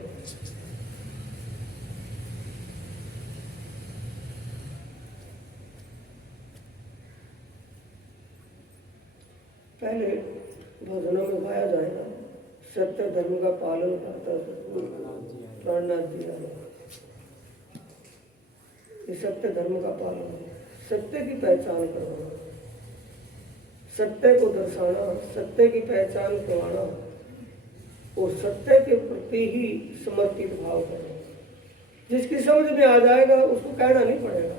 पहले भजनों में गाया जाएगा, सत्य धर्म का पालन करता प्राणनाथ जी। ये सत्य धर्म का पालन, सत्य की पहचान करवाना, सत्य को दर्शाना, सत्य की पहचान करवाना और सत्य के प्रति ही समर्पित भाव करना। जिसकी समझ में आ जाएगा उसको कहना नहीं पड़ेगा।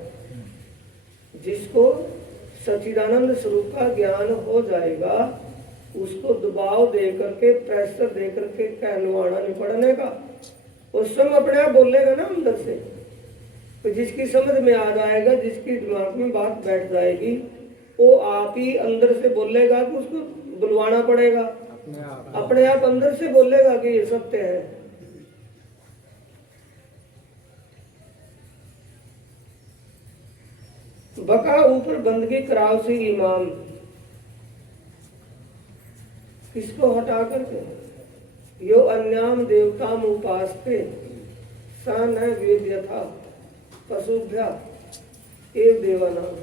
जिसको सच्चिदानंद स्वरूप का ज्ञान हो जाएगा उसको दबाव दे करके, प्रेशर दे करके कहलवाना नहीं पड़ने का। उस समय अपने आप बोलेगा ना अंदर से। तो जिसकी समझ में आ जाएगा, जिसकी दिमाग में बात बैठ जाएगी, वो आप ही अंदर से बोलेगा कि उसको बुलवाना पड़ेगा? अपने आप अंदर से बोलेगा कि ये सत्य है। बका ऊपर बंदगी कराव से इमाम, किसको हटा करके? यो अन्याम देवताम उपासते सा न वेद्यथा पशुभ्या एव देवानाम।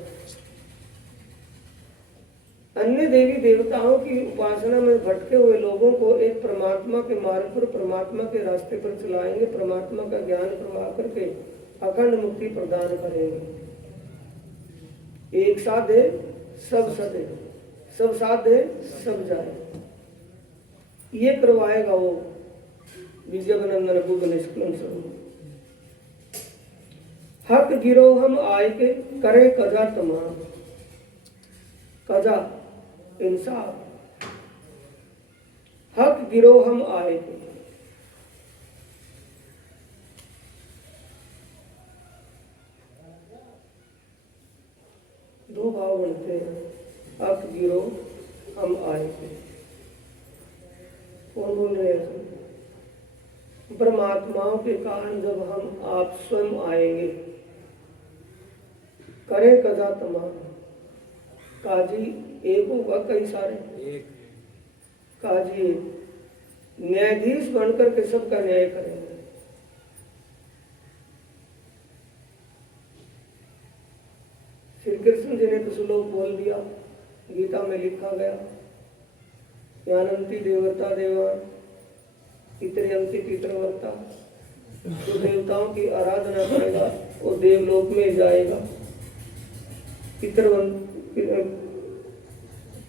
अन्य देवी देवताओं की उपासना में भटके हुए लोगों को एक परमात्मा के मार्ग पर, परमात्मा के रास्ते पर चलाएंगे, परमात्मा का ज्ञान करवा करके अखंड मुक्ति प्रदान करेंगे। एक साधे सब सदे, सब साधे सब जाए, ये करवाएगा वो विजयनंदन बुद्ध निष्कलंक स्वरूप। हक गिरो हम आय के करे कजा तमाम, कजा इंसाफ, हक गिरो हम आए के। दो भाव बनते हैं, हक गिरो हम आए के। कौन बोल रहे हैं? परमात्माओं के कारण जब हम आप स्वयं आएंगे, करे कजा तमाम, काजी एक होगा कई सारे, एक काजी न्यायाधीश बनकर के सबका न्याय करेंगे। श्री कृष्ण जी ने तो श्लोक बोल दिया, गीता में लिखा गया, ज्ञानंती देवता देवान पितृयंती पितृवर्ता। जो देवताओं की आराधना करेगा वो देवलोक में जाएगा,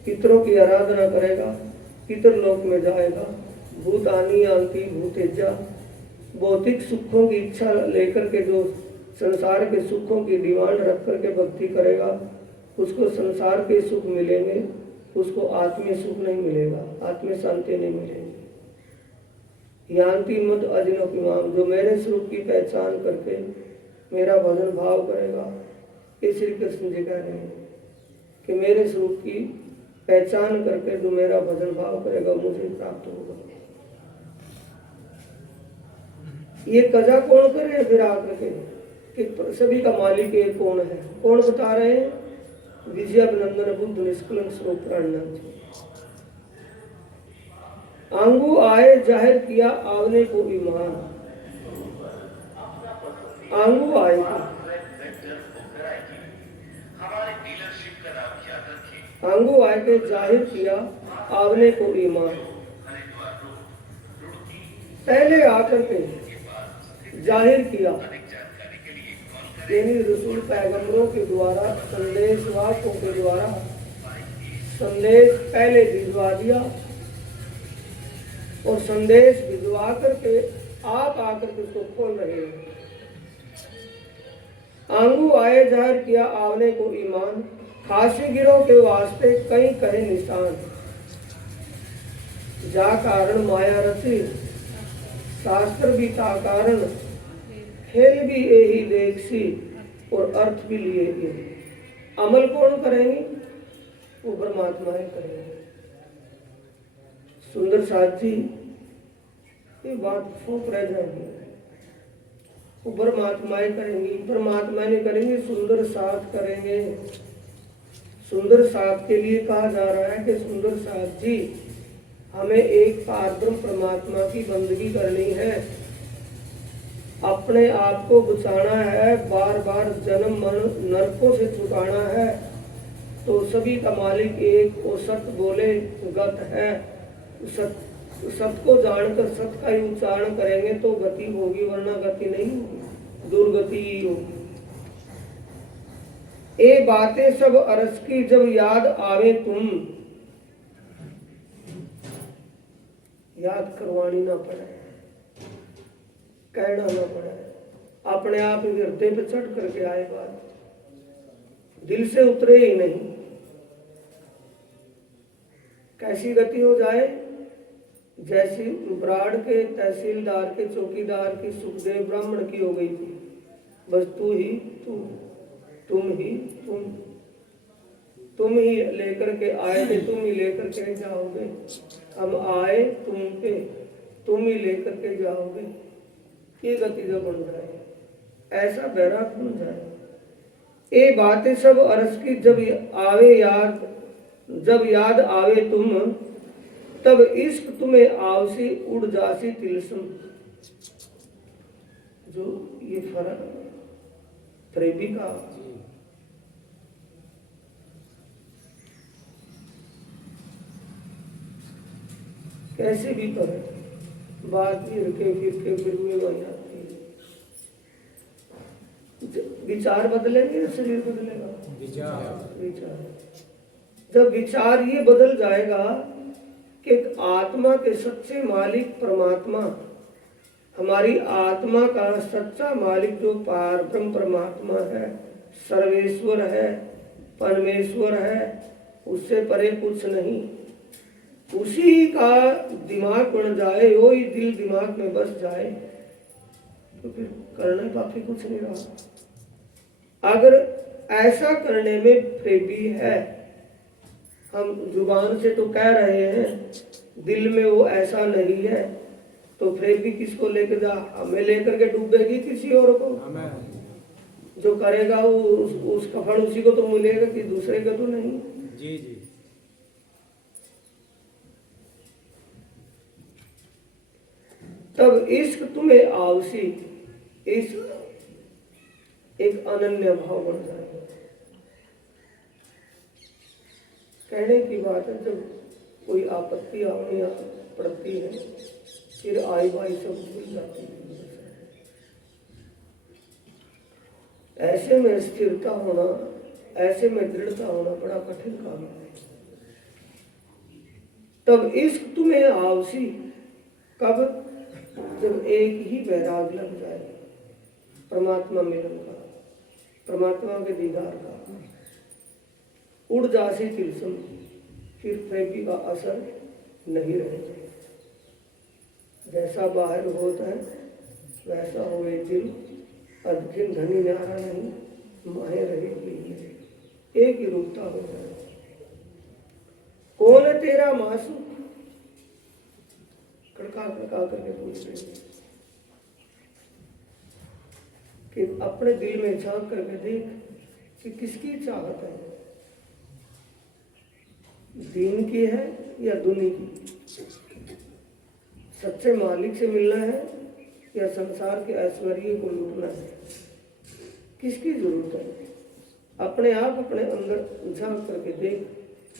पितरों की आराधना करेगा पितरलोक में जाएगा। भूतानी अंति भूतेजा, भौतिक सुखों की इच्छा लेकर के जो संसार के सुखों की डिमांड रख करके भक्ति करेगा, उसको संसार के सुख मिलेंगे, उसको आत्मीय सुख नहीं मिलेगा, आत्मीय शांति नहीं मिलेगी। यान्ति मद अजिनोपिमाम, जो मेरे स्वरूप की पहचान करके मेरा भजन भाव करेगा, ये श्री कृष्ण जी कह रहे हैं कि मेरे स्वरूप की पहचान करके जो मेरा भजन भाव करेगा मुझे प्राप्त होगा। ये कजा कौन करे फिर आकर के कि सभी का मालिक एक कौन है? कौन बता रहे हैं? विजयानंदन बुद्ध निष्कलंक स्वरूप प्राणनाथ जी। आंगू आए जाहिर किया आवने को ईमान, आंगू आए आंगू आए के जाहिर किया आवने को ईमान। पहले आकर के जाहिर किया, यानी रसूल पैगंबरों के द्वारा, संदेशवाहकों के द्वारा संदेश पहले भिजवा दिया और संदेश भिजवा करके आप आकर के उसको खोल रहे हैं। आंगू आए जाहिर किया आवने को ईमान, खासी गिरोह के वास्ते कई कहे निशान। जा कारण माया रसी शास्त्र भी ता कारण, खेल भी यही देखसी और अर्थ भी लिए ही। अमल कौन करेंगे? वो परमात्माएं करेंगे। सुंदर साथ जी ये बात फूक रह जाएगी, वो परमात्माएं करेंगी, परमात्मा नहीं करेंगे, सुंदर साथ करेंगे। सुंदर साथ के लिए कहा जा रहा है कि सुंदर साथ जी हमें एक पारब्रह्म परमात्मा की बंदगी करनी है, अपने आप को बचाना है, बार बार जन्म मरण नरकों से छुटाना है। तो सभी का मालिक एक, वो सत्य बोले गत है, सत्य को जानकर सत्य का ही उच्चारण करेंगे तो गति होगी, वरना गति नहीं होगी, दुर्गति ही होगी। ये बातें सब अरस की जब याद आवे तुम, याद करवानी ना पड़े, कहना ना पड़े, अपने आप ही हृदय पे चढ़ करके आए बात, दिल से उतरे ही नहीं। कैसी गति हो जाए? जैसी ब्राड़ के तहसीलदार के चौकीदार की सुखदेव ब्राह्मण की हो गई थी, बस तू ही तू, तुम ही तुम। तुम ही लेकर के आए थे, तुम ही लेकर के जाओगे। हम आए तुम पे, तुम ही लेकर के जाओगे। ये गति जब बन जाए, ऐसा बैराग बन जाए। ये बातें सब अरस की जब आवे याद, जब याद आवे तुम, तब इश्क तुम्हें आवसी उड़ जासी तिलसम। जो ये फर्क प्रेमी का कैसे भी करे, बात फिर के फिर में वही आती है। विचार बदलेंगे या शरीर बदलेगा? विचार। जब विचार ये बदल जाएगा कि आत्मा के सच्चे मालिक परमात्मा, हमारी आत्मा का सच्चा मालिक जो पार ब्रह्म परमात्मा है, सर्वेश्वर है, परमेश्वर है, उससे परे कुछ नहीं, उसी का दिमाग बन जाए, वही दिल दिमाग में बस जाए, तो फिर करने बाकी कुछ नहीं रहा। अगर ऐसा करने में फ्रेबी है, हम जुबान से तो कह रहे हैं, दिल में वो ऐसा नहीं है, तो फ्रेबी किसको लेकर जा? हमें लेकर के डूबेगी किसी और को। जो करेगा वो उसका फल उसी को तो मिलेगा कि दूसरे को तो नहीं। जी जी। तब इश्क तुम्हें आवसी, इश्क एक अनन्य भाव बन जाएगा। कहने की बात है, जब कोई आपत्ति आने पड़ती है, फिर आई बाई सब भूल जाती है। ऐसे में स्थिरता होना, ऐसे में दृढ़ता होना बड़ा कठिन काम है। तब इश्क तुम्हें आवसी, कब? जब एक ही वैराग लग जाए परमात्मा मिलन का, परमात्मा के दीदार का, उड़ जासी तिलसम, फिर फ्रेबी का असर नहीं रहेगा। जैसा बाहर होता है वैसा होए दिल, अदखिन धनी न्यारा नहीं, माहे रहेगी, एक ही रूपता हो जाए। कौन है तेरा मासूम? खड़का खड़का करके पूछ रहे हैं कि अपने दिल में झांक करके देख कि किसकी चाहत है, दीन की है या दुनी की? सच्चे मालिक से मिलना है या संसार के ऐश्वर्य को लूटना है? किसकी जरूरत है? अपने आप अपने अंदर झांक करके देख,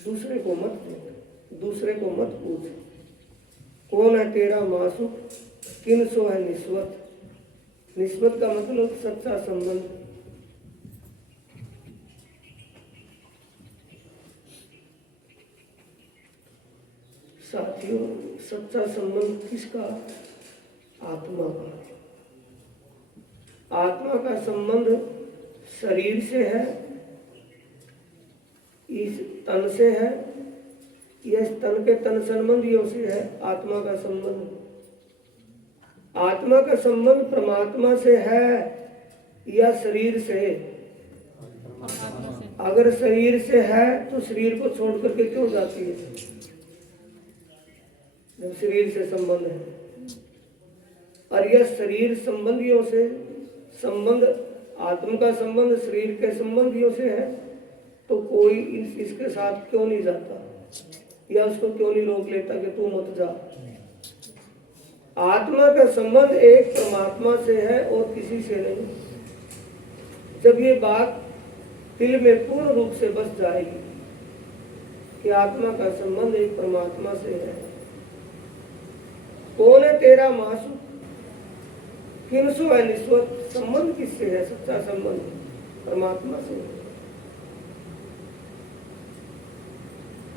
दूसरे को मत देख, दूसरे को मत पूछ। कौन है तेरा मासूक, किन सो है निस्वत? निस्बत का मतलब सच्चा संबंध। साथियों, सच्चा संबंध किसका? आत्मा का। आत्मा का संबंध शरीर से है, इस तन से है, यह तन के तन संबंधियों से है। आत्मा का संबंध, आत्मा का संबंध परमात्मा से है या शरीर से? अगर शरीर से है तो शरीर को छोड़ करके क्यों जाती है? जब शरीर से संबंध है, और यह शरीर संबंधियों से संबंध, आत्मा का संबंध शरीर के संबंधियों से है, तो कोई इसके साथ क्यों नहीं जाता या उसको क्यों नहीं रोक लेता कि तू मत जा? आत्मा का संबंध एक परमात्मा से है और किसी से नहीं। जब ये बात दिल में पूर्ण रूप से बस जाएगी कि आत्मा का संबंध एक परमात्मा से है। कौन है तेरा मासूक, किनसो है निस्वत? संबंध किससे है? सच्चा संबंध परमात्मा से है।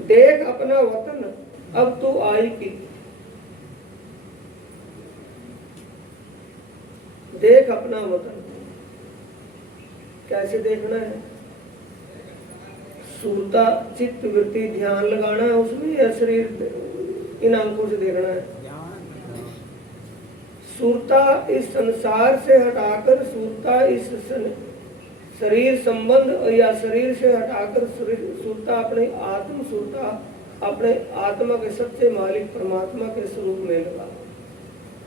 देख अपना वतन अब तो आई की, देख अपना वतन। कैसे देखना है? सूरता चित्त वृत्ति ध्यान लगाना है उसमें, या शरीर इन आंखों से देखना है? सूरता इस संसार से हटाकर, सूरता इस शरीर संबंध या शरीर से हटाकर सुरता अपनी आत्म सुरता अपने आत्मा के सच्चे मालिक परमात्मा के स्वरूप में लगा।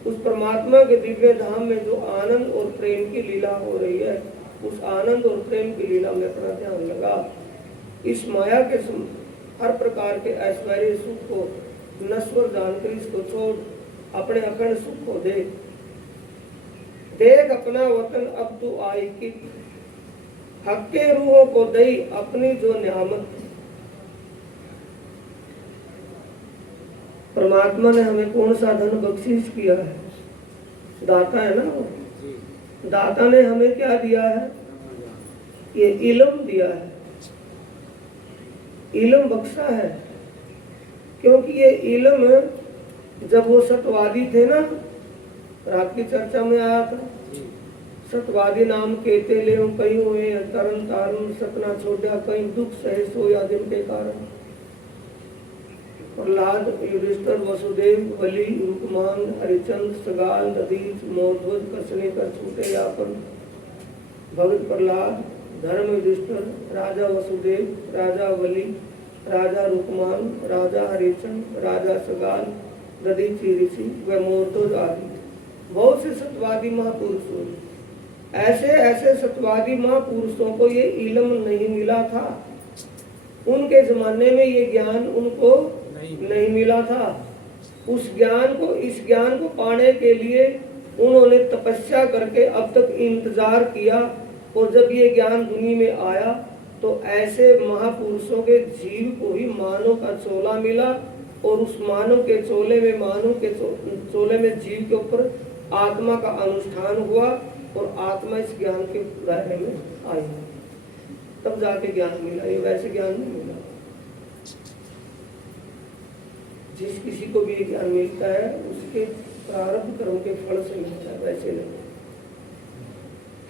उस परमात्मा के दिव्य धाम में जो आनंद और प्रेम की लीला हो रही है, उस आनंद और प्रेम की लीला में अपना ध्यान लगा। इस माया के हर प्रकार के ऐश्वर्य सुख को नश्वर जानकर इसको छोड़ अपने अखंड सुख को देख अपना वतन अब तू आई कि हक के रूहों को दई अपनी जो नियामत। परमात्मा ने हमें कौन सा धन बख्शीश किया है? दाता है ना वो। दाता ने हमें क्या दिया है? ये इल्म दिया है, इल्म बख्शा है। क्योंकि ये इल्म जब वो सतवादी थे ना, रात की चर्चा में आया था, सतवादी नाम केते ले कई हुए तरन तारण सतना छोड़ा कई दुख सहे सोया जिनके कारण। प्रहलाद, युधिष्ठिर, वसुदेव, बलि, रुकमान, हरिचंद, सगाल, दधीच, मोरध्वज कसने कर छूटे यापन। भगत प्रहलाद, धर्म युधिष्ठिर, राजा वसुदेव, राजा बलि, राजा रुकमान, राजा हरिचंद, राजा सगाल, दधीच ऋषि व मोरध्वज आदि बहुत से सतवादी महापुरुष हुए। ऐसे ऐसे सतवादी महापुरुषों को ये इल्म नहीं मिला था। उनके जमाने में ये ज्ञान उनको नहीं मिला था। उस ज्ञान को, इस ज्ञान को पाने के लिए उन्होंने तपस्या करके अब तक इंतजार किया। और जब ये ज्ञान दुनिया में आया तो ऐसे महापुरुषों के जीव को ही मानव का चोला मिला। और उस मानव के चोले में, मानव के चोले में जीव के ऊपर आत्मा का अनुष्ठान हुआ और आत्मा इस ज्ञान के दायरे में आई। तब जाके ज्ञान मिला, ये वैसे ज्ञान नहीं मिला। जिस किसी को भी ज्ञान मिलता है उसके प्रारब्ध कर्म के फल से मिलता है, वैसे नहीं।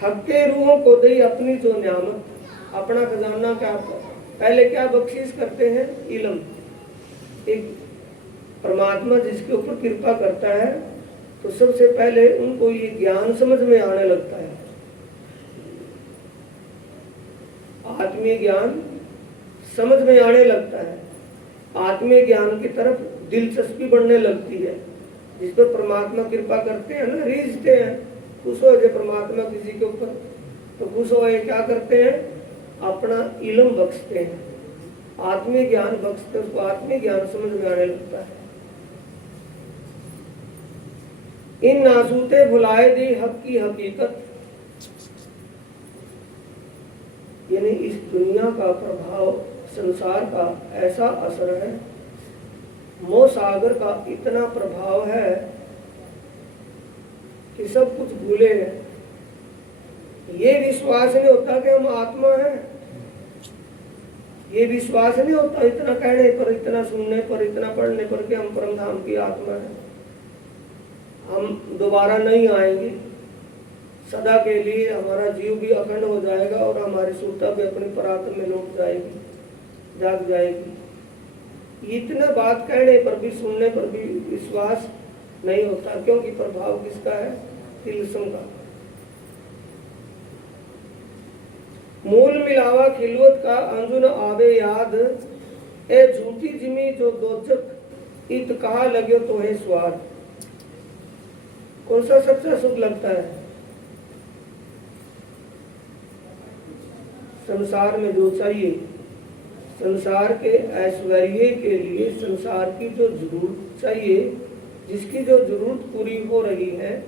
हक के रूहों को दई अपनी जो नियामत, अपना खजाना क्या, पहले क्या बख्शीश करते हैं? इल्म। एक परमात्मा जिसके ऊपर कृपा करता है तो सबसे पहले उनको ये ज्ञान समझ में आने लगता है। आत्मीय ज्ञान समझ में आने लगता है। आत्मीय ज्ञान की तरफ दिलचस्पी बढ़ने लगती है। जिस पर परमात्मा कृपा करते हैं ना, रीझते हैं, खुश हो जाए परमात्मा किसी के ऊपर तो खुश हो, क्या करते हैं? अपना इल्म बख्शते हैं, आत्मीय ज्ञान बख्शते हैं, उसको आत्मीय ज्ञान समझ में आने लगता है। इन नासूते भुलाए दी हक की हकीकत, यानी इस दुनिया का प्रभाव, संसार का ऐसा असर है, मोह सागर का इतना प्रभाव है कि सब कुछ भूले हैं। ये विश्वास नहीं होता कि हम आत्मा हैं। ये विश्वास नहीं होता इतना कहने पर, इतना सुनने पर, इतना पढ़ने पर कि हम परम धाम की आत्मा है। हम दोबारा नहीं आएंगे, सदा के लिए हमारा जीव भी अखंड हो जाएगा और हमारी सुरता भी अपनी परात्म में लौट जाएगी, जाग जाएगी। इतना बात कहने पर भी, सुनने पर भी विश्वास नहीं होता। क्योंकि प्रभाव किसका है? तिलस्म का। मूल मिलावा खिलवत का अंजुन आवे याद, ए झूठी जिमी जो दोजक इत कहा लगे तो है स्वाद। कौन सा सच्चा सुख लगता है? संसार में जो चाहिए, संसार के ऐश्वर्य के लिए, संसार की जो जरूरत चाहिए, जिसकी जो जरूरत पूरी हो रही है,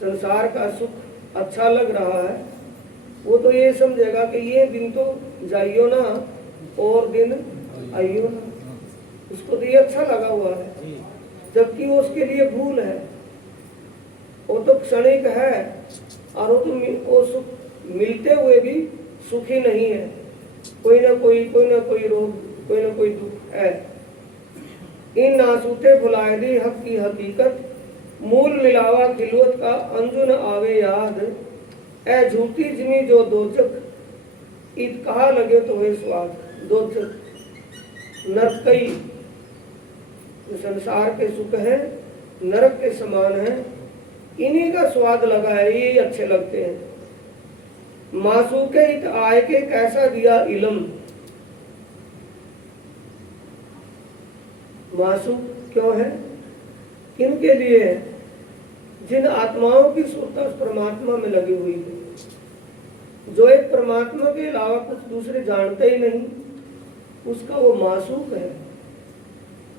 संसार का सुख अच्छा लग रहा है, वो तो ये समझेगा कि ये दिन तो जाइयो ना और दिन आइयो ना। उसको तो ये अच्छा लगा हुआ है, जबकि वो उसके लिए भूल है। वो तो क्षणिक है और वो तो वो सुख मिलते हुए भी सुखी नहीं है। कोई ना कोई रोग, कोई ना कोई दुख है। इन नासूते भुलाए दी हक की हकीकत, मूल मिलावा खिलवत का अंजुन आवे याद, ए झूठी जिमी जो दोजक इत कहा लगे तो है स्वाद। दोजक नरकई, संसार के सुख है, नरक के समान है, इन्हीं का स्वाद लगा है, ये अच्छे लगते हैं। मासूके इत आय के कैसा दिया इलम। मासूक क्यों है, किन के लिए है? जिन आत्माओं की सुरता उस परमात्मा में लगी हुई है, जो एक परमात्मा के अलावा कुछ दूसरे जानते ही नहीं, उसका वो मासूक है,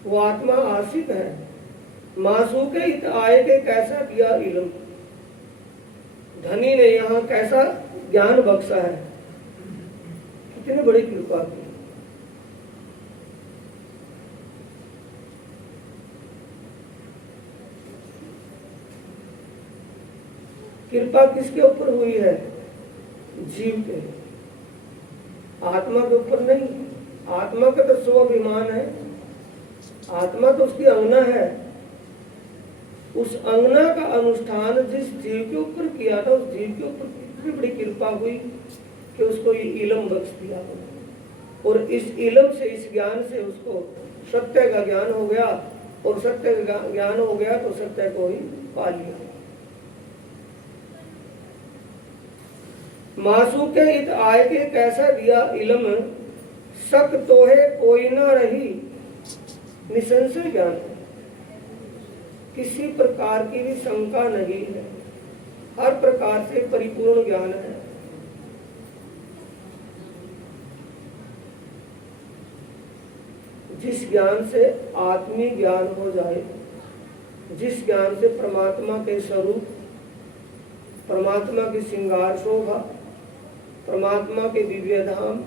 वो आत्मा आशिक है। मासूके इत आय के कैसा दिया इलम, धनी ने यहाँ कैसा ज्ञान बख्शा है, कितनी बड़ी कृपा की। कृपा किसके ऊपर हुई है? जीव के, आत्मा के ऊपर नहीं। आत्मा का तो स्वाभिमान है, आत्मा तो उसकी अंगना है। उस अंगना का अनुष्ठान जिस जीव के ऊपर किया था, उस जीव के ऊपर कितनी बड़ी कृपा हुई कि उसको ये इलम बख्श दिया। और इस इलम से, इस ज्ञान से उसको सत्य का ज्ञान हो गया, और सत्य का ज्ञान हो गया तो सत्य को ही पा लिया। मासूके इत आय के कैसा दिया इलम, शक तो है कोई ना रही निसंशय ज्ञान, किसी प्रकार की भी शंका नहीं है, हर प्रकार से परिपूर्ण ज्ञान है। जिस ज्ञान से आत्मी ज्ञान हो जाए, जिस ज्ञान से परमात्मा के स्वरूप, परमात्मा की श्रृंगार शोभा, परमात्मा के दिव्य धाम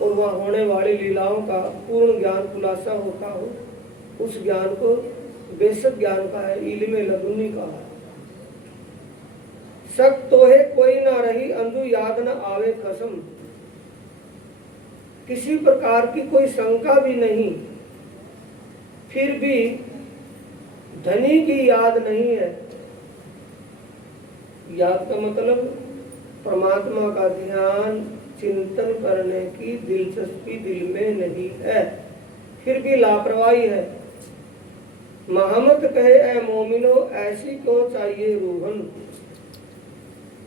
और वहाँ होने वाली लीलाओं का पूर्ण ज्ञान खुलासा होता हो, उस ज्ञान को बेशक ज्ञान का है, इल्मे लदुनी का है। शक तो है कोई ना रही अंधु याद न आवे कसम, किसी प्रकार की कोई शंका भी नहीं, फिर भी धनी की याद नहीं है। याद का मतलब परमात्मा का ध्यान चिंतन करने की दिलचस्पी दिल में नहीं है, फिर भी लापरवाही है। महामत कहे ऐ मोमिनो ऐसी क्यों चाहिए रूहन।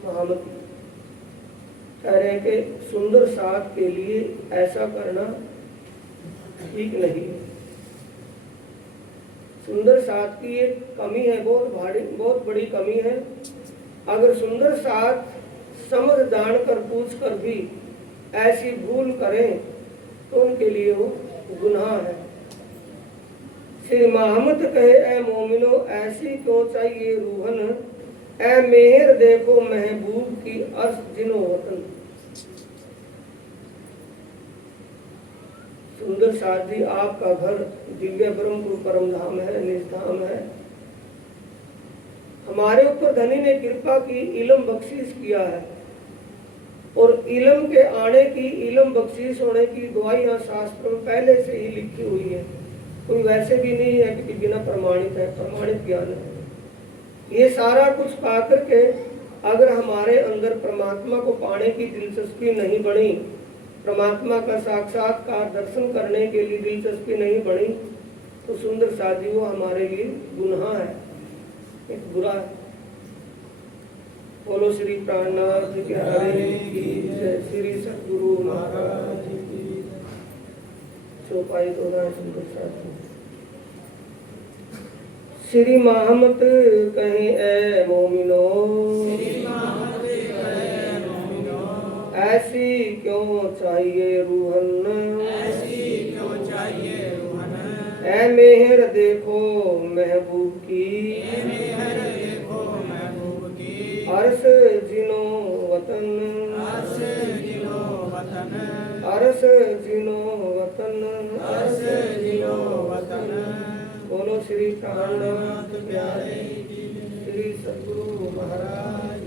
महामत कह रहे कि सुंदर साथ के लिए ऐसा करना ठीक नहीं है। सुंदर साथ की एक कमी है, बहुत बड़ी कमी है। अगर सुंदर साथ समझ जान कर पूछ कर भी ऐसी भूल करें तो उनके लिए वो गुनाह है। श्री महमद कहे ऐ मोमिनो ऐसी क्यों चाहिए रूहन, ऐ मेहर देखो महबूब की अर्श जिनो वतन। सुंदर साथ जी, आपका घर दिव्य ब्रह्मपुर परम धाम है, निष्धाम है। हमारे ऊपर धनी ने कृपा की, इलम बख्शीश किया है, और इलम के आने की, इलम बख्शीश होने की दुआई यहाँ शास्त्र में पहले से ही लिखी हुई है। कोई वैसे भी नहीं है कि बिना प्रमाणित है, प्रमाणित ज्ञान है। ये सारा कुछ पा करके अगर हमारे अंदर परमात्मा को पाने की दिलचस्पी नहीं बढ़ी, परमात्मा का साक्षात्कार दर्शन करने के लिए दिलचस्पी नहीं बढ़ी, तो सुंदर साथी वो हमारे लिए गुनाह है, एक बुरा है। बोलो श्री प्राणनाथ की हरे की जय, श्री सद्गुरु महाराज की। चौपाई तो सुंदर साथी। श्री महमत कहीं ऐ मोमिनो, ऐसी क्यों चाहिए रूहन, ऐ मेहर देखो महबूब की, अर्श जिनो वतन, अर्श जिनो वतन। बोलो श्री प्राणनाथ प्यारे श्री सद्गुरु महाराज।